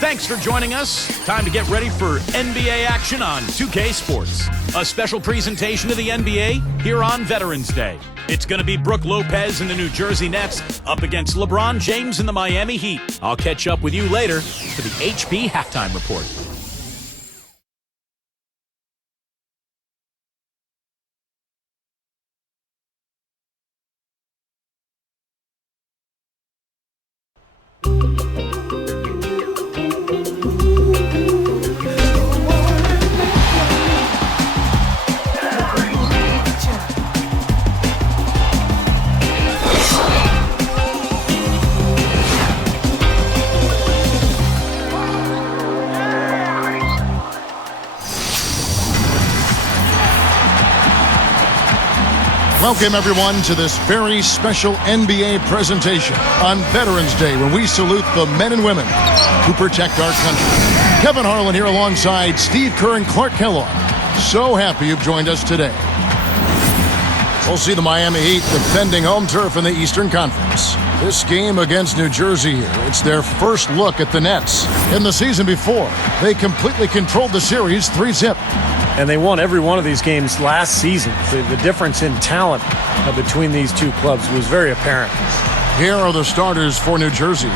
Thanks for joining us. Time to get ready for NBA action on 2K Sports. A special presentation of the NBA here on Veterans Day. It's going to be Brook Lopez and the New Jersey Nets up against LeBron James and the Miami Heat. I'll catch up with you later for the HP Halftime Report. Welcome, everyone, to this very special NBA presentation on Veterans Day, when we salute the men and women who protect our country. Kevin Harlan here alongside Steve Kerr and Clark Kellogg. So happy you've joined us today. We'll see the Miami Heat defending home turf in the Eastern Conference. This game against New Jersey here, it's their first look at the Nets. In the season before, they completely controlled the series 3-0. And they won every one of these games last season. The difference in talent between these two clubs was very apparent. Here are the starters for New Jersey.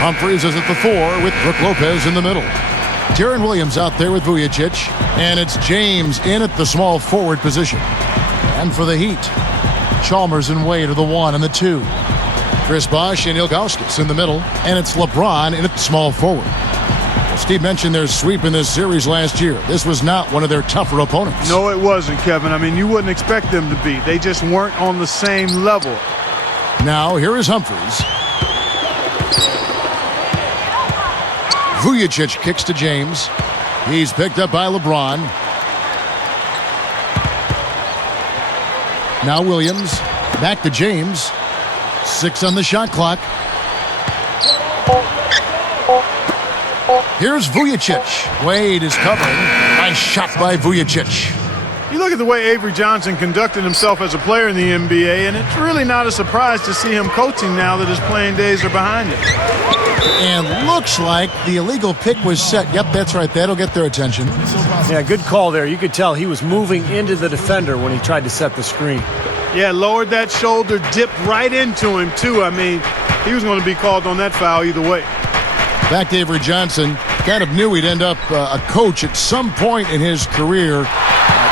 Humphries is at the 4 with Brook Lopez in the middle. Deron Williams out there with Vujacic. And it's James in at the small forward position. And for the Heat, Chalmers and Wade are the 1 and the 2. Chris Bosh and Ilgauskas in the middle. And it's LeBron in at the small forward. Steve mentioned their sweep in this series last year. This was not one of their tougher opponents. No, it wasn't, Kevin. I mean, you wouldn't expect them to be. They just weren't on the same level. Now, here is Humphries. Vujacic kicks to James. He's picked up by LeBron. Now Williams. Back to James. 6 on the shot clock. Here's Vujacic. Wade is covering. Nice shot by Vujacic. You look at the way Avery Johnson conducted himself as a player in the NBA, and it's really not a surprise to see him coaching now that his playing days are behind him. And looks like the illegal pick was set. Yep, that's right. That'll get their attention. Yeah, good call there. You could tell he was moving into the defender when he tried to set the screen. Yeah, lowered that shoulder, dipped right into him, too. I mean, he was going to be called on that foul either way. Back to Avery Johnson. Kind of knew he'd end up a coach at some point in his career.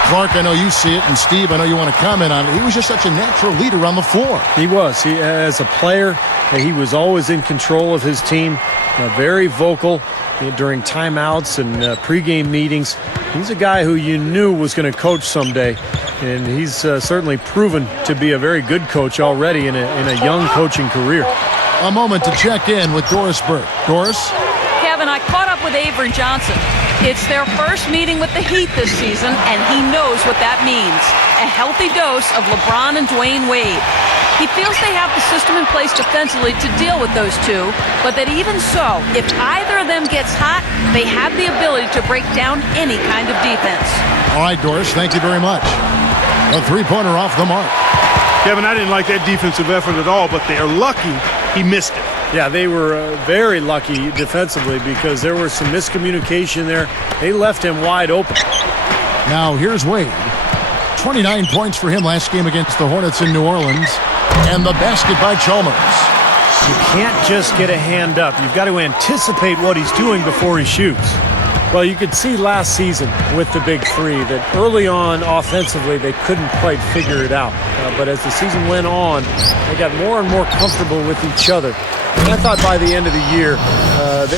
Clark, I know you see it, and Steve, I know you want to comment on it. He was just such a natural leader on the floor. He was. As a player, he was always in control of his team, very vocal during timeouts and pregame meetings. He's a guy who you knew was going to coach someday, and he's certainly proven to be a very good coach already in a young coaching career. A moment to check in with Doris Burke. Doris? Kevin, I caught up with Avery Johnson. It's their first meeting with the Heat this season, and he knows what that means. A healthy dose of LeBron and Dwayne Wade. He feels they have the system in place defensively to deal with those two, but that even so, if either of them gets hot, they have the ability to break down any kind of defense. All right, Doris, thank you very much. A three-pointer off the mark. Kevin, I didn't like that defensive effort at all, but they're lucky he missed it. Yeah, they were very lucky defensively because there was some miscommunication there. They left him wide open. Now here's Wade. 29 points for him last game against the Hornets in New Orleans. And the basket by Chalmers. You can't just get a hand up. You've got to anticipate what he's doing before he shoots. Well, you could see last season with the big three that early on offensively they couldn't quite figure it out. But as the season went on, they got more and more comfortable with each other. And I thought by the end of the year,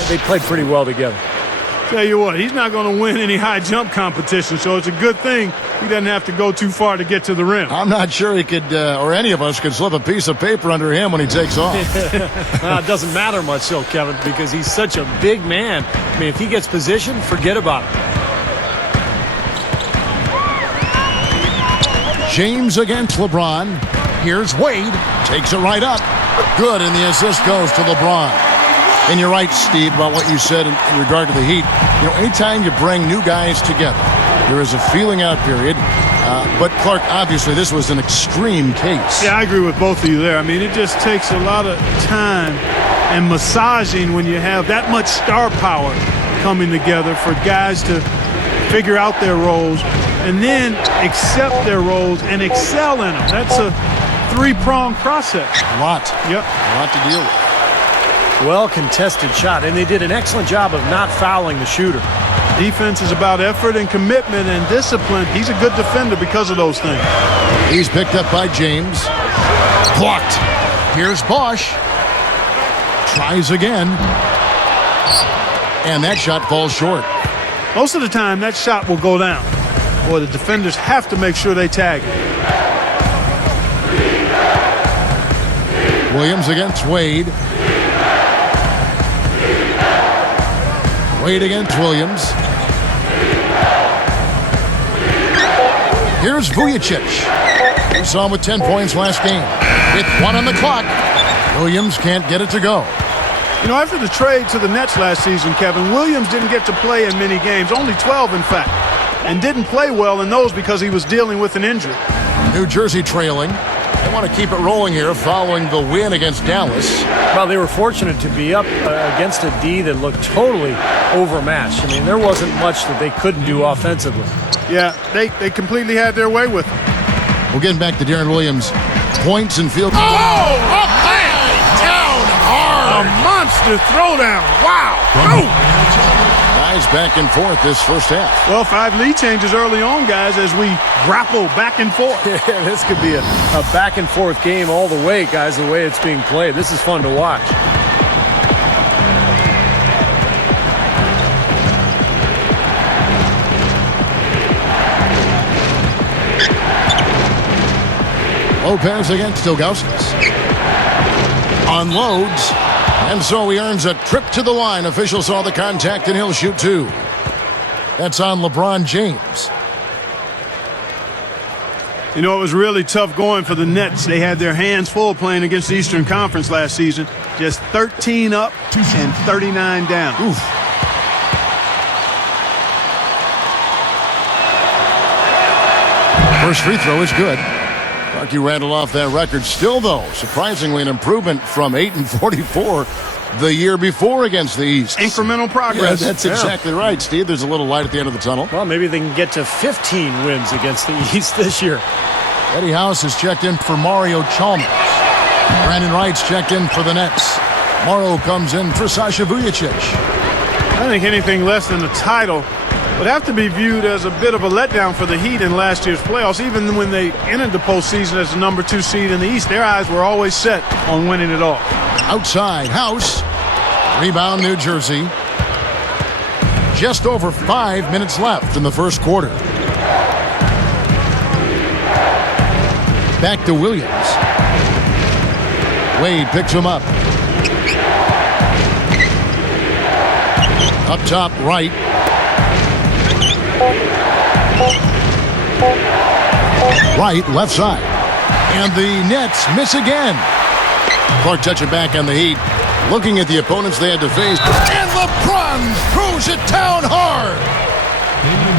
they played pretty well together. Tell you what, he's not going to win any high jump competition, so it's a good thing he doesn't have to go too far to get to the rim. I'm not sure he could, or any of us could slip a piece of paper under him when he takes off. It doesn't matter much, though, Kevin, because he's such a big man. I mean, if he gets positioned, forget about it. James against LeBron. Here's Wade. Takes it right up. Good, and the assist goes to LeBron. And you're right, Steve, about what you said in regard to the Heat. You know, anytime you bring new guys together, there is a feeling out period. But, Clark, obviously this was an extreme case. Yeah, I agree with both of you there. I mean, it just takes a lot of time and massaging when you have that much star power coming together for guys to figure out their roles and then accept their roles and excel in them. That's a three-pronged process. A lot. Yep. A lot to deal with. Well-contested shot, and they did an excellent job of not fouling the shooter. Defense is about effort and commitment and discipline. He's a good defender because of those things. He's picked up by James. Blocked. Here's Bosch. Tries again. And that shot falls short. Most of the time, that shot will go down. Boy, the defenders have to make sure they tag it. Williams against Wade. Wade against Williams. Here's Vujacic. We saw him with 10 points last game. With 1 on the clock, Williams can't get it to go. You know, after the trade to the Nets last season, Kevin, Williams didn't get to play in many games, only 12 in fact, and didn't play well in those because he was dealing with an injury. New Jersey trailing. They want to keep it rolling here following the win against Dallas. Well, they were fortunate to be up against a D that looked totally overmatched. I mean, there wasn't much that they couldn't do offensively. Yeah, they completely had their way with it. We're getting back to Darren Williams. Points and field. Oh, up and down hard. A monster throwdown. Wow. Guys back and forth this first half. Well, 5 lead changes early on, guys, as we grapple back and forth. Yeah, this could be a back and forth game all the way, guys, the way it's being played. This is fun to watch. Lopez against Ilgauskas. Unloads. And so he earns a trip to the line. Official saw the contact and he'll shoot 2. That's on LeBron James. You know, it was really tough going for the Nets. They had their hands full playing against the Eastern Conference last season. Just 13 up and 39 down. Oof. First free throw is good. Clark, you rattled off that record. Still, though, surprisingly an improvement from 8 and 44 the year before against the East. Incremental progress. Yeah, that's exactly right, Steve. There's a little light at the end of the tunnel. Well, maybe they can get to 15 wins against the East this year. Eddie House has checked in for Mario Chalmers. Brandon Wright's checked in for the Nets. Morrow comes in for Sasha Vujacic. I think anything less than the title would have to be viewed as a bit of a letdown for the Heat in last year's playoffs. Even when they entered the postseason as the number 2 seed in the East, their eyes were always set on winning it all. Outside, House. Rebound, New Jersey. Just over 5 minutes left in the first quarter. Back to Williams. Wade picks him up. Up top, right. Right, left side. And the Nets miss again. Clark touching back on the Heat. Looking at the opponents they had to face. And LeBron throws it down hard.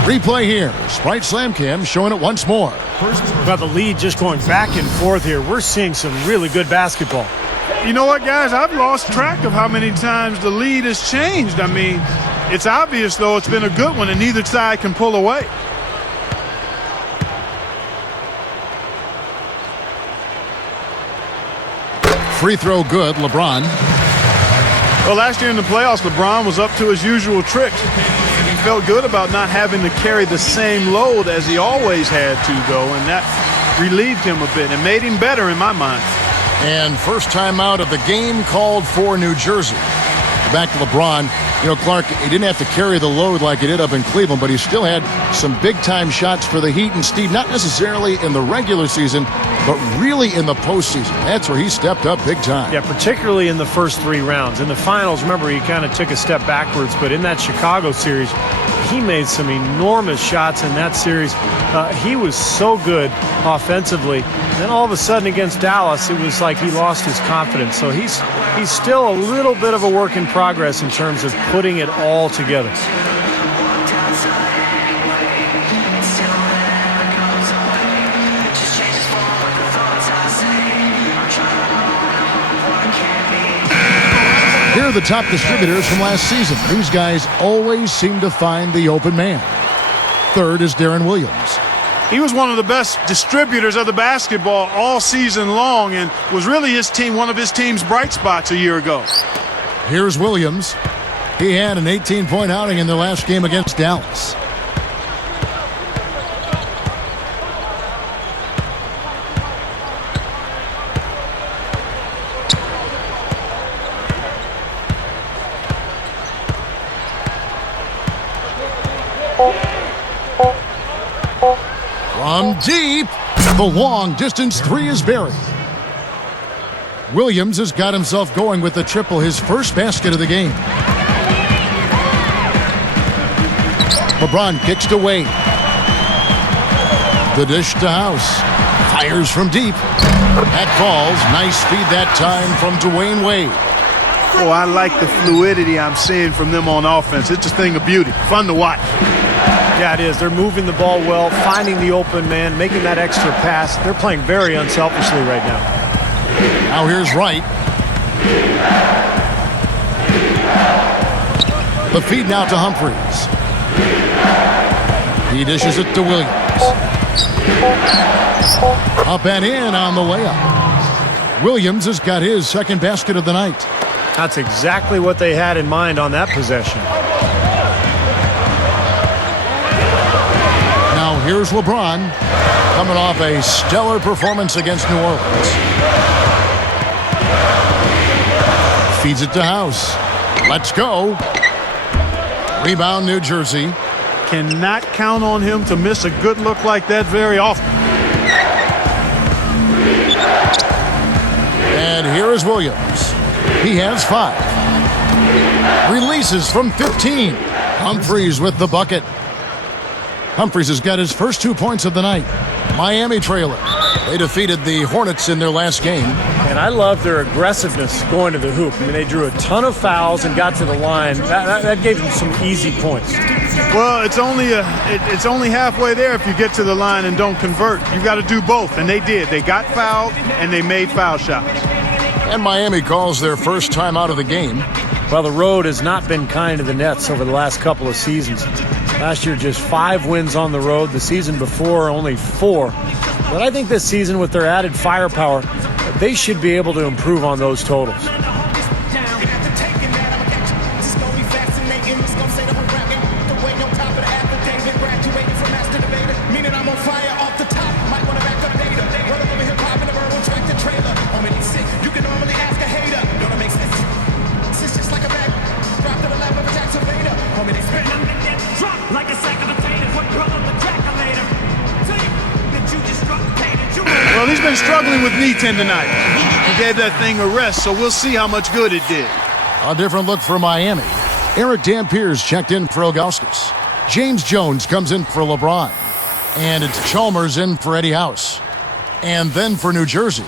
Replay here. Sprite Slam Cam showing it once more. Well, the lead just going back and forth here. We're seeing some really good basketball. You know what, guys? I've lost track of how many times the lead has changed. I mean, it's obvious, though, it's been a good one, and neither side can pull away. Free throw good, LeBron. Well, last year in the playoffs, LeBron was up to his usual tricks. He felt good about not having to carry the same load as he always had to, though, and that relieved him a bit and made him better in my mind. And first time out of the game called for New Jersey. Back to LeBron. You know, Clark, he didn't have to carry the load like he did up in Cleveland, but he still had some big-time shots for the Heat. And Steve, not necessarily in the regular season, but really in the postseason. That's where he stepped up big time. Yeah, particularly in the first 3 rounds. In the finals, remember, he kind of took a step backwards, but in that Chicago series, he made some enormous shots in that series. He was so good offensively. Then all of a sudden against Dallas, it was like he lost his confidence. So he's still a little bit of a work in progress in terms of putting it all together. Here are the top distributors from last season. These guys always seem to find the open man. Third is Darren Williams. He was one of the best distributors of the basketball all season long and was really one of his team's bright spots a year ago. Here's Williams. He had an 18-point outing in their last game against Dallas. From deep, the long-distance three is buried. Williams has got himself going with the triple, his first basket of the game. LeBron kicks to Wade. The dish to House. Fires from deep. That falls. Nice feed that time from Dwayne Wade. Oh, I like the fluidity I'm seeing from them on offense. It's a thing of beauty. Fun to watch. Yeah, it is. They're moving the ball well, finding the open man, making that extra pass. They're playing very unselfishly right now. Now here's Wright. The feed now to Humphries. He dishes it to Williams. Up and in on the layup. Williams has got his second basket of the night. That's exactly what they had in mind on that possession. Now here's LeBron, coming off a stellar performance against New Orleans. Feeds it to House. Let's go. Rebound, New Jersey. Cannot count on him to miss a good look like that very often. And here is Williams. He has 5. Releases from 15. Humphries with the bucket. Humphries has got his first 2 points of the night. Miami trailer. They defeated the Hornets in their last game. And I love their aggressiveness going to the hoop. I mean, they drew a ton of fouls and got to the line. That gave them some easy points. Well, it's only halfway there if you get to the line and don't convert. You got to do both, and they did. They got fouled, and they made foul shots. And Miami calls their first time out of the game. Well, the road has not been kind to the Nets over the last couple of seasons. Last year, just 5 wins on the road. The season before, only 4. But I think this season, with their added firepower, they should be able to improve on those totals. Well, he's been struggling with knee tendonitis. He gave that thing a rest, so we'll see how much good it did. A different look for Miami. Eric Dampiers checked in for Ilgauskas. James Jones comes in for LeBron. And it's Chalmers in for Eddie House. And then for New Jersey,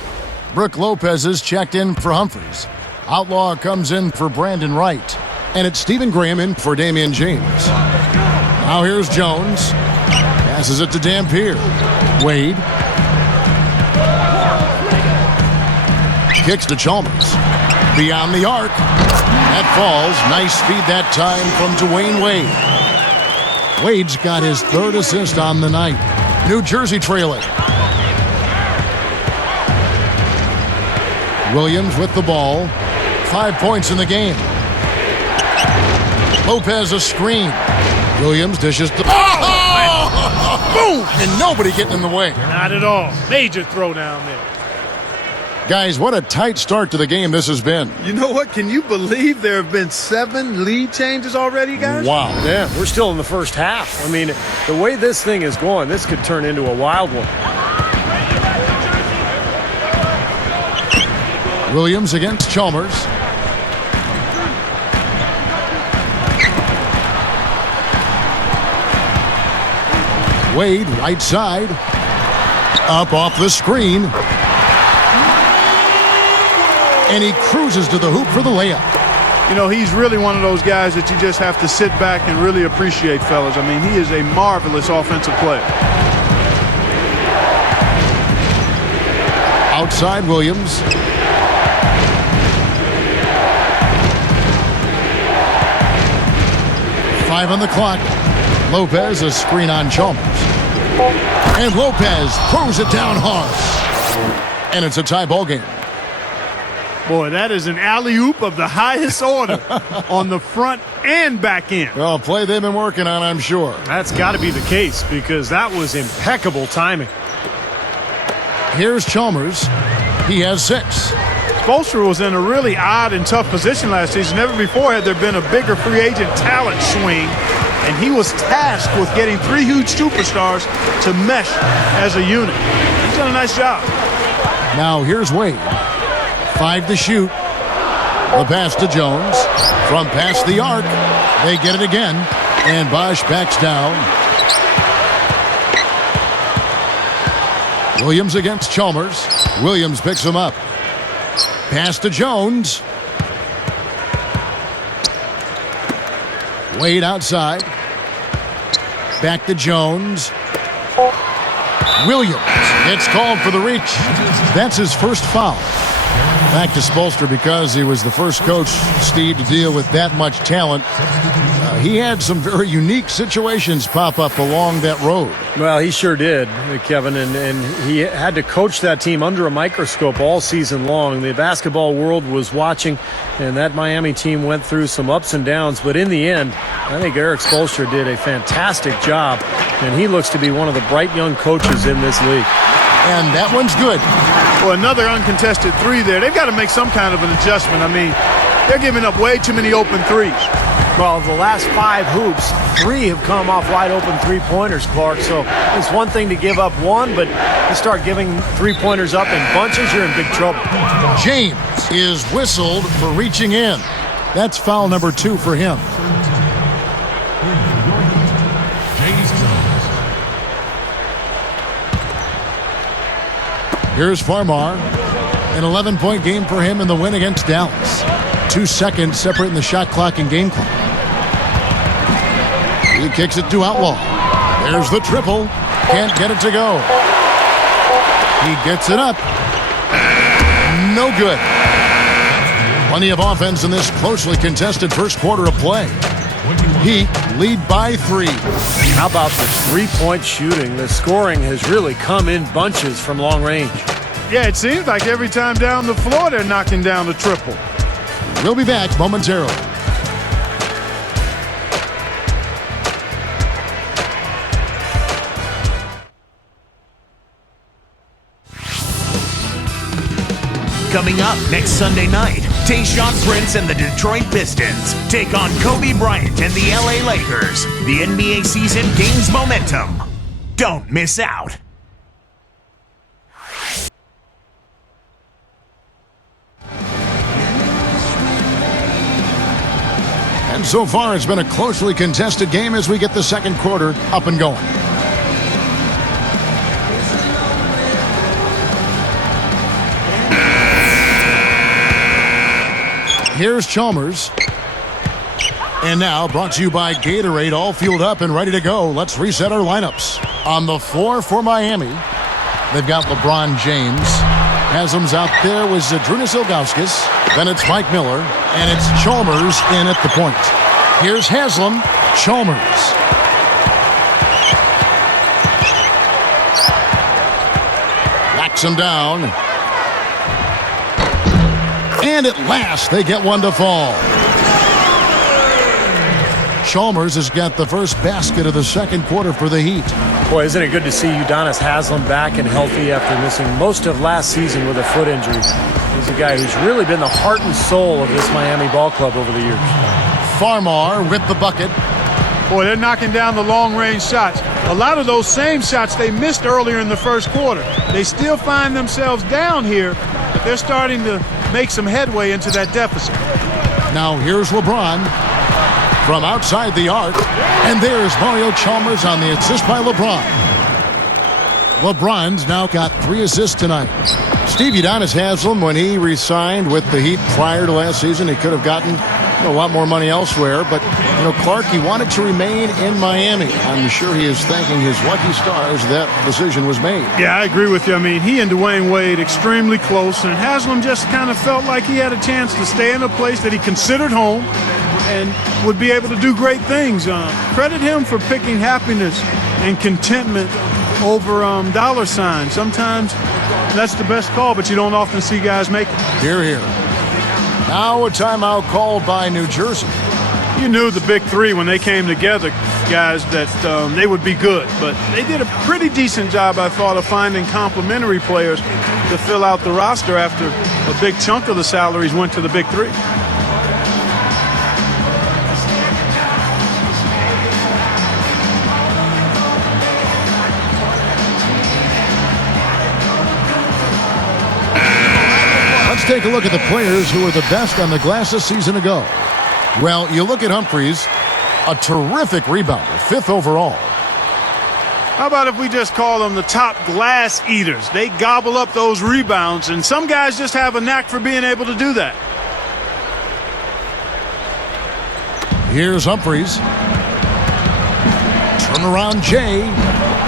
Brook Lopez is checked in for Humphries. Outlaw comes in for Brandon Wright. And it's Stephen Graham in for Damian James. Now here's Jones. Passes it to Dampier. Wade. Kicks to Chalmers. Beyond the arc. That falls. Nice feed that time from Dwayne Wade. Wade's got his 3rd assist on the night. New Jersey trailing. Williams with the ball. 5 points in the game. Lopez a screen. Williams dishes to... Boom! And nobody getting in the way. Not at all. Major throwdown there. Guys, what a tight start to the game this has been. You know what? Can you believe there have been 7 lead changes already, guys? Wow. Yeah, we're still in the first half. I mean, the way this thing is going, this could turn into a wild one. Williams against Chalmers. Wade, right side. Up off the screen. And he cruises to the hoop for the layup. You know, he's really one of those guys that you just have to sit back and really appreciate, fellas. I mean, he is a marvelous offensive player. Outside Williams. 5 on the clock. Lopez, a screen on Chalmers. And Lopez throws it down hard. And it's a tie ball game. Boy, that is an alley-oop of the highest order on the front and back end. Well, play they've been working on, I'm sure. That's got to be the case because that was impeccable timing. Here's Chalmers. He has 6. Spoelstra was in a really odd and tough position last season. Never before had there been a bigger free agent talent swing, and he was tasked with getting 3 huge superstars to mesh as a unit. He's done a nice job. Now here's Wade. 5 to shoot. The pass to Jones. From past the arc, they get it again, and Bosch backs down. Williams against Chalmers. Williams picks him up. Pass to Jones. Wade outside. Back to Jones. Williams gets called for the reach. That's his first foul. Back to Spoelstra because he was the first coach, Steve, to deal with that much talent. He had some very unique situations pop up along that road. Well, he sure did, Kevin, and he had to coach that team under a microscope all season long. The basketball world was watching, and that Miami team went through some ups and downs. But in the end, I think Eric Spoelstra did a fantastic job, and he looks to be one of the bright young coaches in this league. And that one's good. Well, another uncontested 3 there. They've got to make some kind of an adjustment. I mean, they're giving up way too many open 3s. Well, the last 5 hoops, 3 have come off wide open 3-pointers, Clark. So it's one thing to give up 1, but you start giving 3-pointers up in bunches, you're in big trouble. James is whistled for reaching in. That's foul number 2 for him. Here's Farmar. An 11-point game for him in the win against Dallas. 2 seconds separating the shot clock and game clock. He kicks it to Outlaw. There's the triple. Can't get it to go. He gets it up. No good. Plenty of offense in this closely contested first quarter of play. Heat lead by 3. How about the 3-point shooting? The scoring has really come in bunches from long range. Yeah, it seems like every time down the floor they're knocking down the triple. We'll be back momentarily. Coming up next Sunday night, Tayshaun Prince and the Detroit Pistons take on Kobe Bryant and the LA Lakers. The NBA season gains momentum. Don't miss out. And so far, it's been a closely contested game as we get the second quarter up and going. Here's Chalmers. And now, brought to you by Gatorade, all fueled up and ready to go. Let's reset our lineups. On the floor for Miami, they've got LeBron James. Haslam's out there with Zydrunas Ilgauskas. Then it's Mike Miller, and it's Chalmers in at the point. Here's Haslam, Chalmers. Backs him down. And at last, they get one to fall. Chalmers has got the first basket of the second quarter for the Heat. Boy, isn't it good to see Udonis Haslam back and healthy after missing most of last season with a foot injury. He's a guy who's really been the heart and soul of this Miami ball club over the years. Farmar with the bucket. Boy, they're knocking down the long-range shots. A lot of those same shots they missed earlier in the first quarter. They still find themselves down here, but they're starting to make some headway into that deficit. Now here's LeBron from outside the arc. And there's Mario Chalmers on the assist by LeBron. LeBron's now got 3 assists tonight. Steve Udonis Haslam, when he re-signed with the Heat prior to last season, he could have gotten a lot more money elsewhere. But, Clark, he wanted to remain in Miami. I'm sure he is thanking his lucky stars that decision was made. Yeah, I agree with you. I mean, he and Dwayne Wade extremely close, and Haslam just kind of felt like he had a chance to stay in a place that he considered home, and would be able to do great things. Credit him for picking happiness and contentment over dollar signs. Sometimes that's the best call, but you don't often see guys make it. Here. Now a timeout called by New Jersey. You knew the big three when they came together, guys, that they would be good. But they did a pretty decent job, I thought, of finding complementary players to fill out the roster after a big chunk of the salaries went to the big three. Let's take a look at the players who were the best on the glass a season ago. Well, you look at Humphries, a terrific rebounder, 5th overall. How about if we just call them the top glass eaters? They gobble up those rebounds, and some guys just have a knack for being able to do that. Here's Humphries. Turn around, Jay.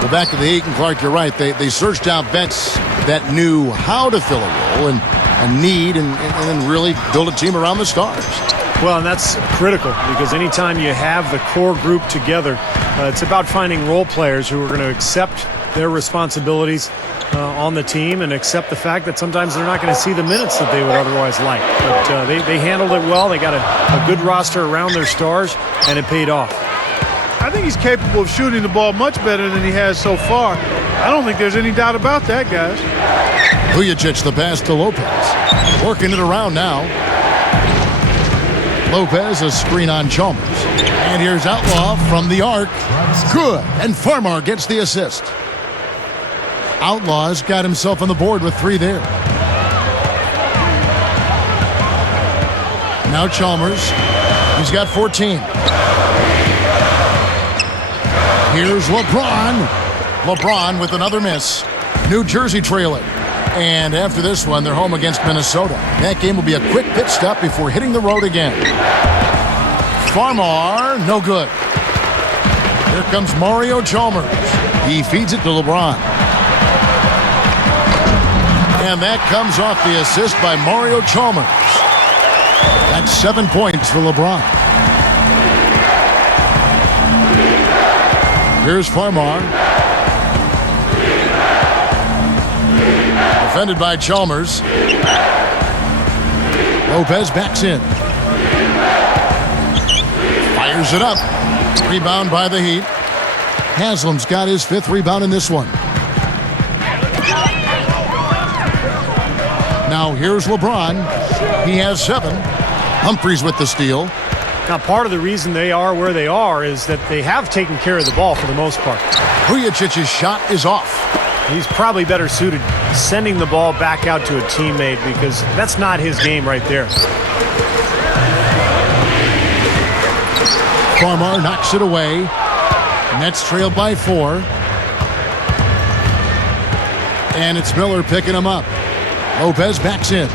Go back to the 8, and Clark, you're right. They searched out vets that knew how to fill a role and a need and then really build a team around the stars. Well, and that's critical because anytime you have the core group together, it's about finding role players who are going to accept their responsibilities on the team and accept the fact that sometimes they're not going to see the minutes that they would otherwise like. But they handled it well. They got a good roster around their stars, and it paid off. I think he's capable of shooting the ball much better than he has so far. I don't think there's any doubt about that, guys. Vujacic the pass to Lopez. Working it around now. Lopez, a screen on Chalmers. And here's Outlaw from the arc. Good. And Farmar gets the assist. Outlaw's got himself on the board with 3 there. Now Chalmers. He's got 14. Here's LeBron. LeBron with another miss. New Jersey trailing. And after this one, they're home against Minnesota. That game will be a quick pit stop before hitting the road again. Farmar, no good. Here comes Mario Chalmers. He feeds it to LeBron. And that comes off the assist by Mario Chalmers. That's 7 points for LeBron. Here's Farmar. Defended by Chalmers. Lopez backs in. Fires it up. Rebound by the Heat. Haslam's got his 5th rebound in this one. Now here's LeBron. He has 7. Humphries with the steal. Now, part of the reason they are where they are is that they have taken care of the ball for the most part. Vujacic's shot is off. He's probably better suited sending the ball back out to a teammate because that's not his game right there. Farmar knocks it away. Nets trailed by 4. And it's Miller picking him up. Lopez backs in.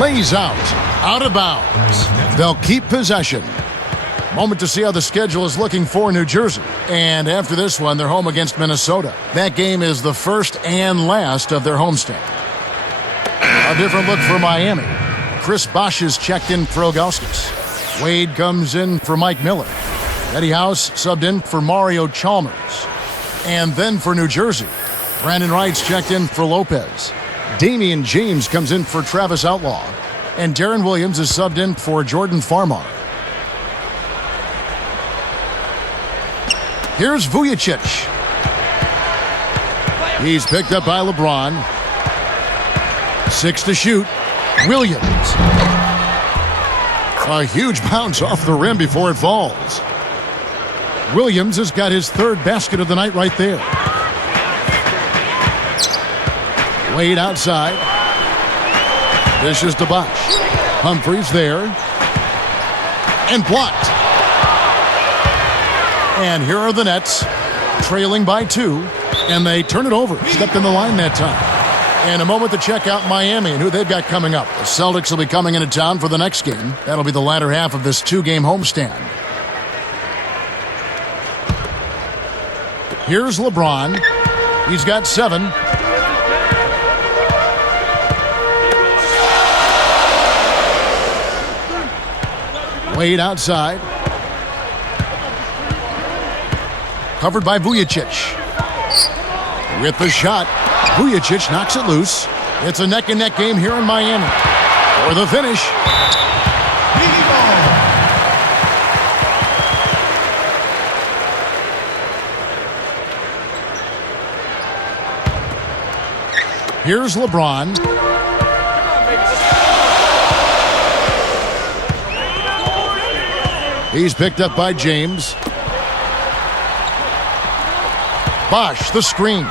Lays out of bounds. They'll keep possession. Moment to see how the schedule is looking for New Jersey. And after this one, they're home against Minnesota. That game is the first and last of their homestand. A different look for Miami. Chris Bosh is checked in for Ilgauskas. Wade comes in for Mike Miller. Eddie House subbed in for Mario Chalmers. And then for New Jersey, Brandon Wright's checked in for Lopez. Damian James comes in for Travis Outlaw. And Darren Williams is subbed in for Jordan Farmar. Here's Vujacic. He's picked up by LeBron. 6 to shoot. Williams. A huge bounce off the rim before it falls. Williams has got his 3rd basket of the night right there. Wade outside. Dishes to Bosh. Humphries there. And blocked. And here are the Nets, trailing by 2, and they turn it over. Stepped in the line that time. And a moment to check out Miami and who they've got coming up. The Celtics will be coming into town for the next game. That'll be the latter half of this 2-game homestand. Here's LeBron. He's got 7. Wade outside. Covered by Vujicic. With the shot, Vujicic knocks it loose. It's a neck-and-neck game here in Miami. For the finish. Here's LeBron. He's picked up by James. Bosh, the screen.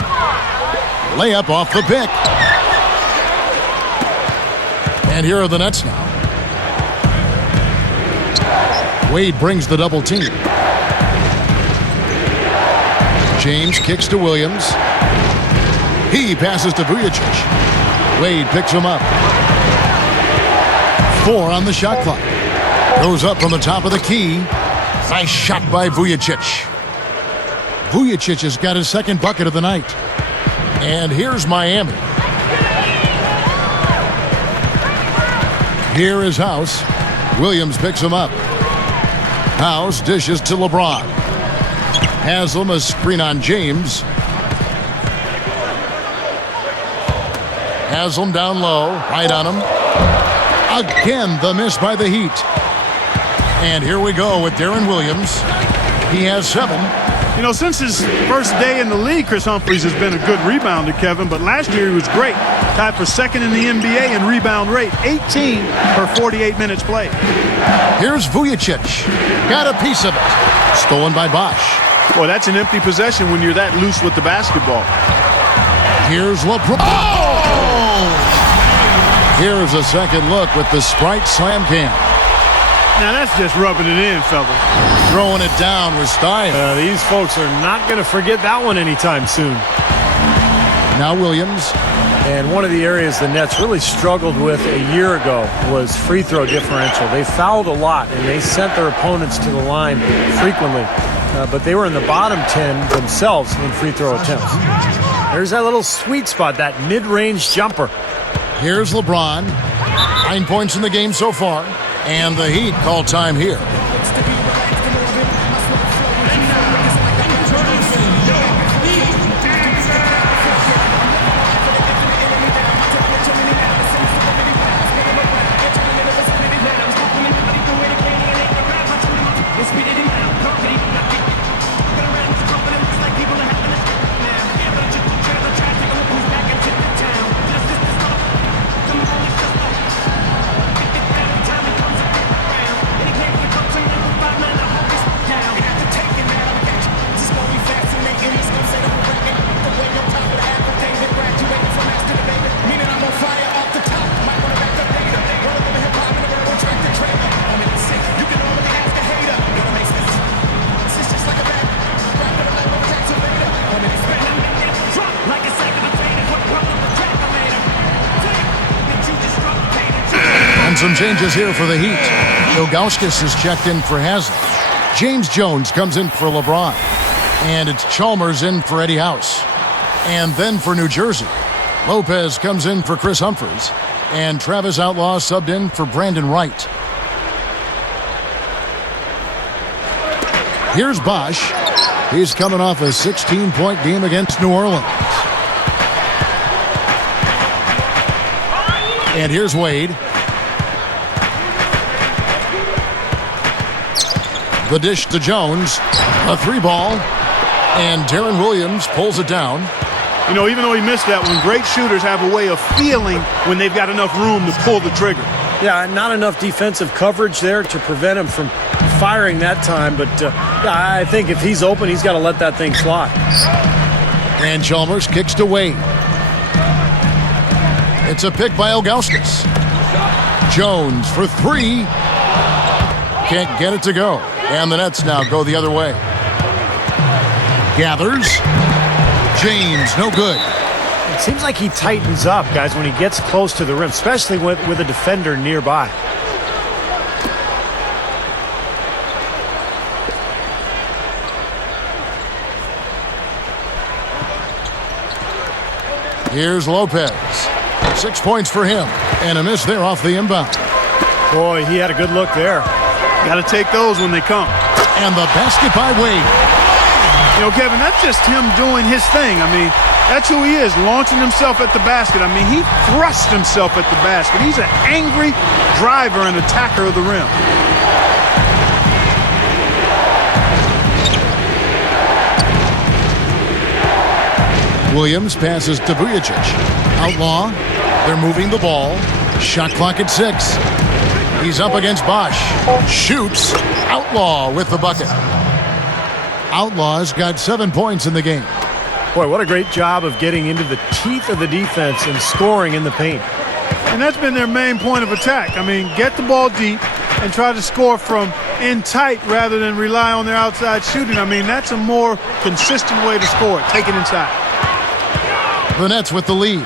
Layup off the pick. And here are the Nets now. Wade brings the double team. James kicks to Williams. He passes to Vujicic. Wade picks him up. 4 on the shot clock. Goes up from the top of the key. Nice shot by Vujicic. Vujicic has got his second bucket of the night. And here's Miami. Here is House. Williams picks him up. House dishes to LeBron. Haslam, a screen on James. Haslam down low, right on him. Again, the miss by the Heat. And here we go with Darren Williams. He has 7. You know, since his first day in the league, Chris Humphries has been a good rebounder, Kevin, but last year he was great. Tied for second in the NBA in rebound rate, 18 per 48 minutes played. Here's Vujicic. Got a piece of it. Stolen by Bosh. Boy, that's an empty possession when you're that loose with the basketball. Here's LeBron. Oh! Here's a second look with the Sprite Slam Cam. Now that's just rubbing it in, fellas. Throwing it down with style. These folks are not going to forget that one anytime soon. Now Williams. And one of the areas the Nets really struggled with a year ago was free throw differential. They fouled a lot, and they sent their opponents to the line frequently. But they were in the bottom 10 themselves in free throw attempts. There's that little sweet spot, that mid-range jumper. Here's LeBron. 9 points in the game so far. And the Heat call time here. Some changes here for the Heat. Ilgauskas is checked in for Haslam. James Jones comes in for LeBron. And it's Chalmers in for Eddie House. And then for New Jersey, Lopez comes in for Chris Humphries. And Travis Outlaw subbed in for Brandon Wright. Here's Bosh. He's coming off a 16-point game against New Orleans. And here's Wade. The dish to Jones, a 3-ball, and Darren Williams pulls it down. You know, even though he missed that one, great shooters have a way of feeling when they've got enough room to pull the trigger. Yeah, not enough defensive coverage there to prevent him from firing that time, but yeah, I think if he's open, he's got to let that thing fly. And Chalmers kicks to Wade. It's a pick by Ilgauskas. Jones for 3. Can't get it to go. And the Nets now go the other way. Gathers. James, no good. It seems like he tightens up, guys, when he gets close to the rim, especially with a defender nearby. Here's Lopez. 6 points for him. And a miss there off the inbound. Boy, he had a good look there. Got to take those when they come. And the basket by Wade. You know, Kevin, that's just him doing his thing. I mean, that's who he is, launching himself at the basket. I mean, he thrusts himself at the basket. He's an angry driver and attacker of the rim. Williams passes to Vujacic. Outlaw. They're moving the ball. Shot clock at 6. He's up against Bosch. Shoots. Outlaw with the bucket. Outlaw's got 7 points in the game. Boy, what a great job of getting into the teeth of the defense and scoring in the paint. And that's been their main point of attack. I mean, get the ball deep and try to score from in tight rather than rely on their outside shooting. I mean, that's a more consistent way to score it. Take it inside. The Nets with the lead.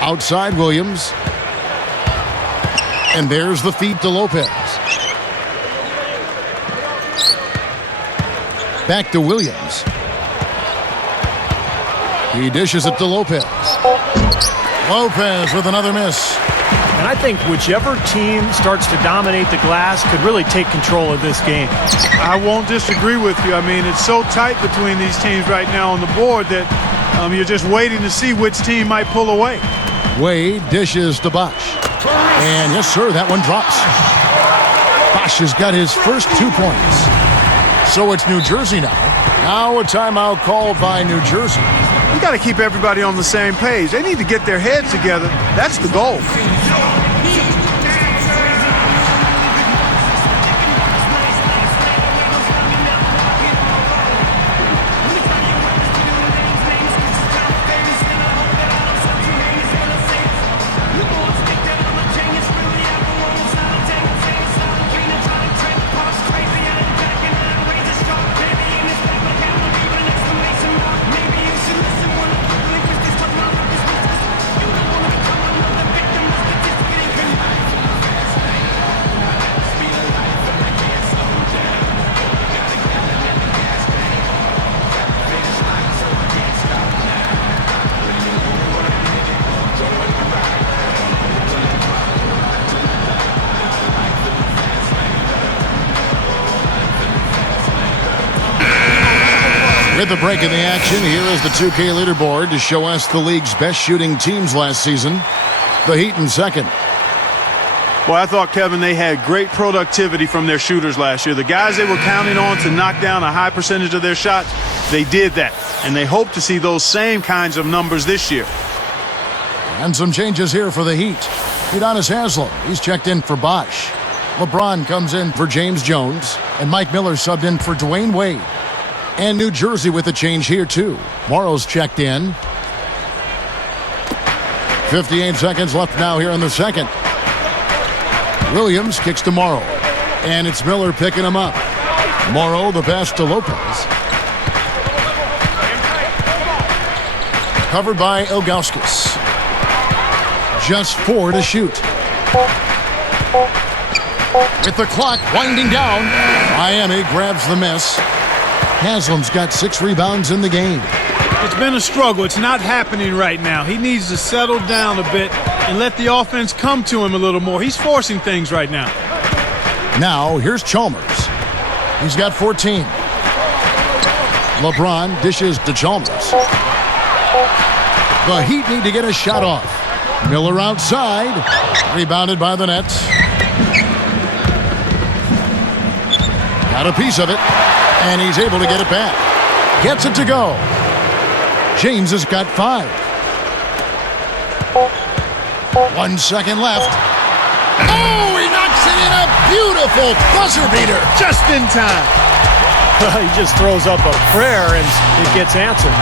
Outside Williams. And there's the feed to Lopez. Back to Williams. He dishes it to Lopez. Lopez with another miss. And I think whichever team starts to dominate the glass could really take control of this game. I won't disagree with you. I mean, it's so tight between these teams right now on the board that you're just waiting to see which team might pull away. Wade dishes to Bosch. And yes, sir, that one drops. Bosch has got his first 2 points. So it's New Jersey now. Now a timeout called by New Jersey. You got to keep everybody on the same page. They need to get their heads together. That's the goal. With the break in the action, here is the 2K leaderboard to show us the league's best shooting teams last season. The Heat in second. Well, I thought, Kevin, they had great productivity from their shooters last year. The guys they were counting on to knock down a high percentage of their shots, they did that. And they hope to see those same kinds of numbers this year. And some changes here for the Heat. Udonis Haslem, he's checked in for Bosch. LeBron comes in for James Jones. And Mike Miller subbed in for Dwayne Wade. And New Jersey with a change here, too. Morrow's checked in. 58 seconds left now here in the second. Williams kicks to Morrow. And it's Miller picking him up. Morrow, the pass to Lopez. Covered by Ilgauskas. Just 4 to shoot. With the clock winding down, Miami grabs the miss. Haslam's got 6 rebounds in the game. It's been a struggle. It's not happening right now. He needs to settle down a bit and let the offense come to him a little more. He's forcing things right now. Now, here's Chalmers. He's got 14. LeBron dishes to Chalmers. The Heat need to get a shot off. Miller outside. Rebounded by the Nets. Got a piece of it. And he's able to get it back. Gets it to go. James has got 5. 1 second left. Oh, he knocks it in, a beautiful buzzer beater. Just in time. He just throws up a prayer and it gets answered.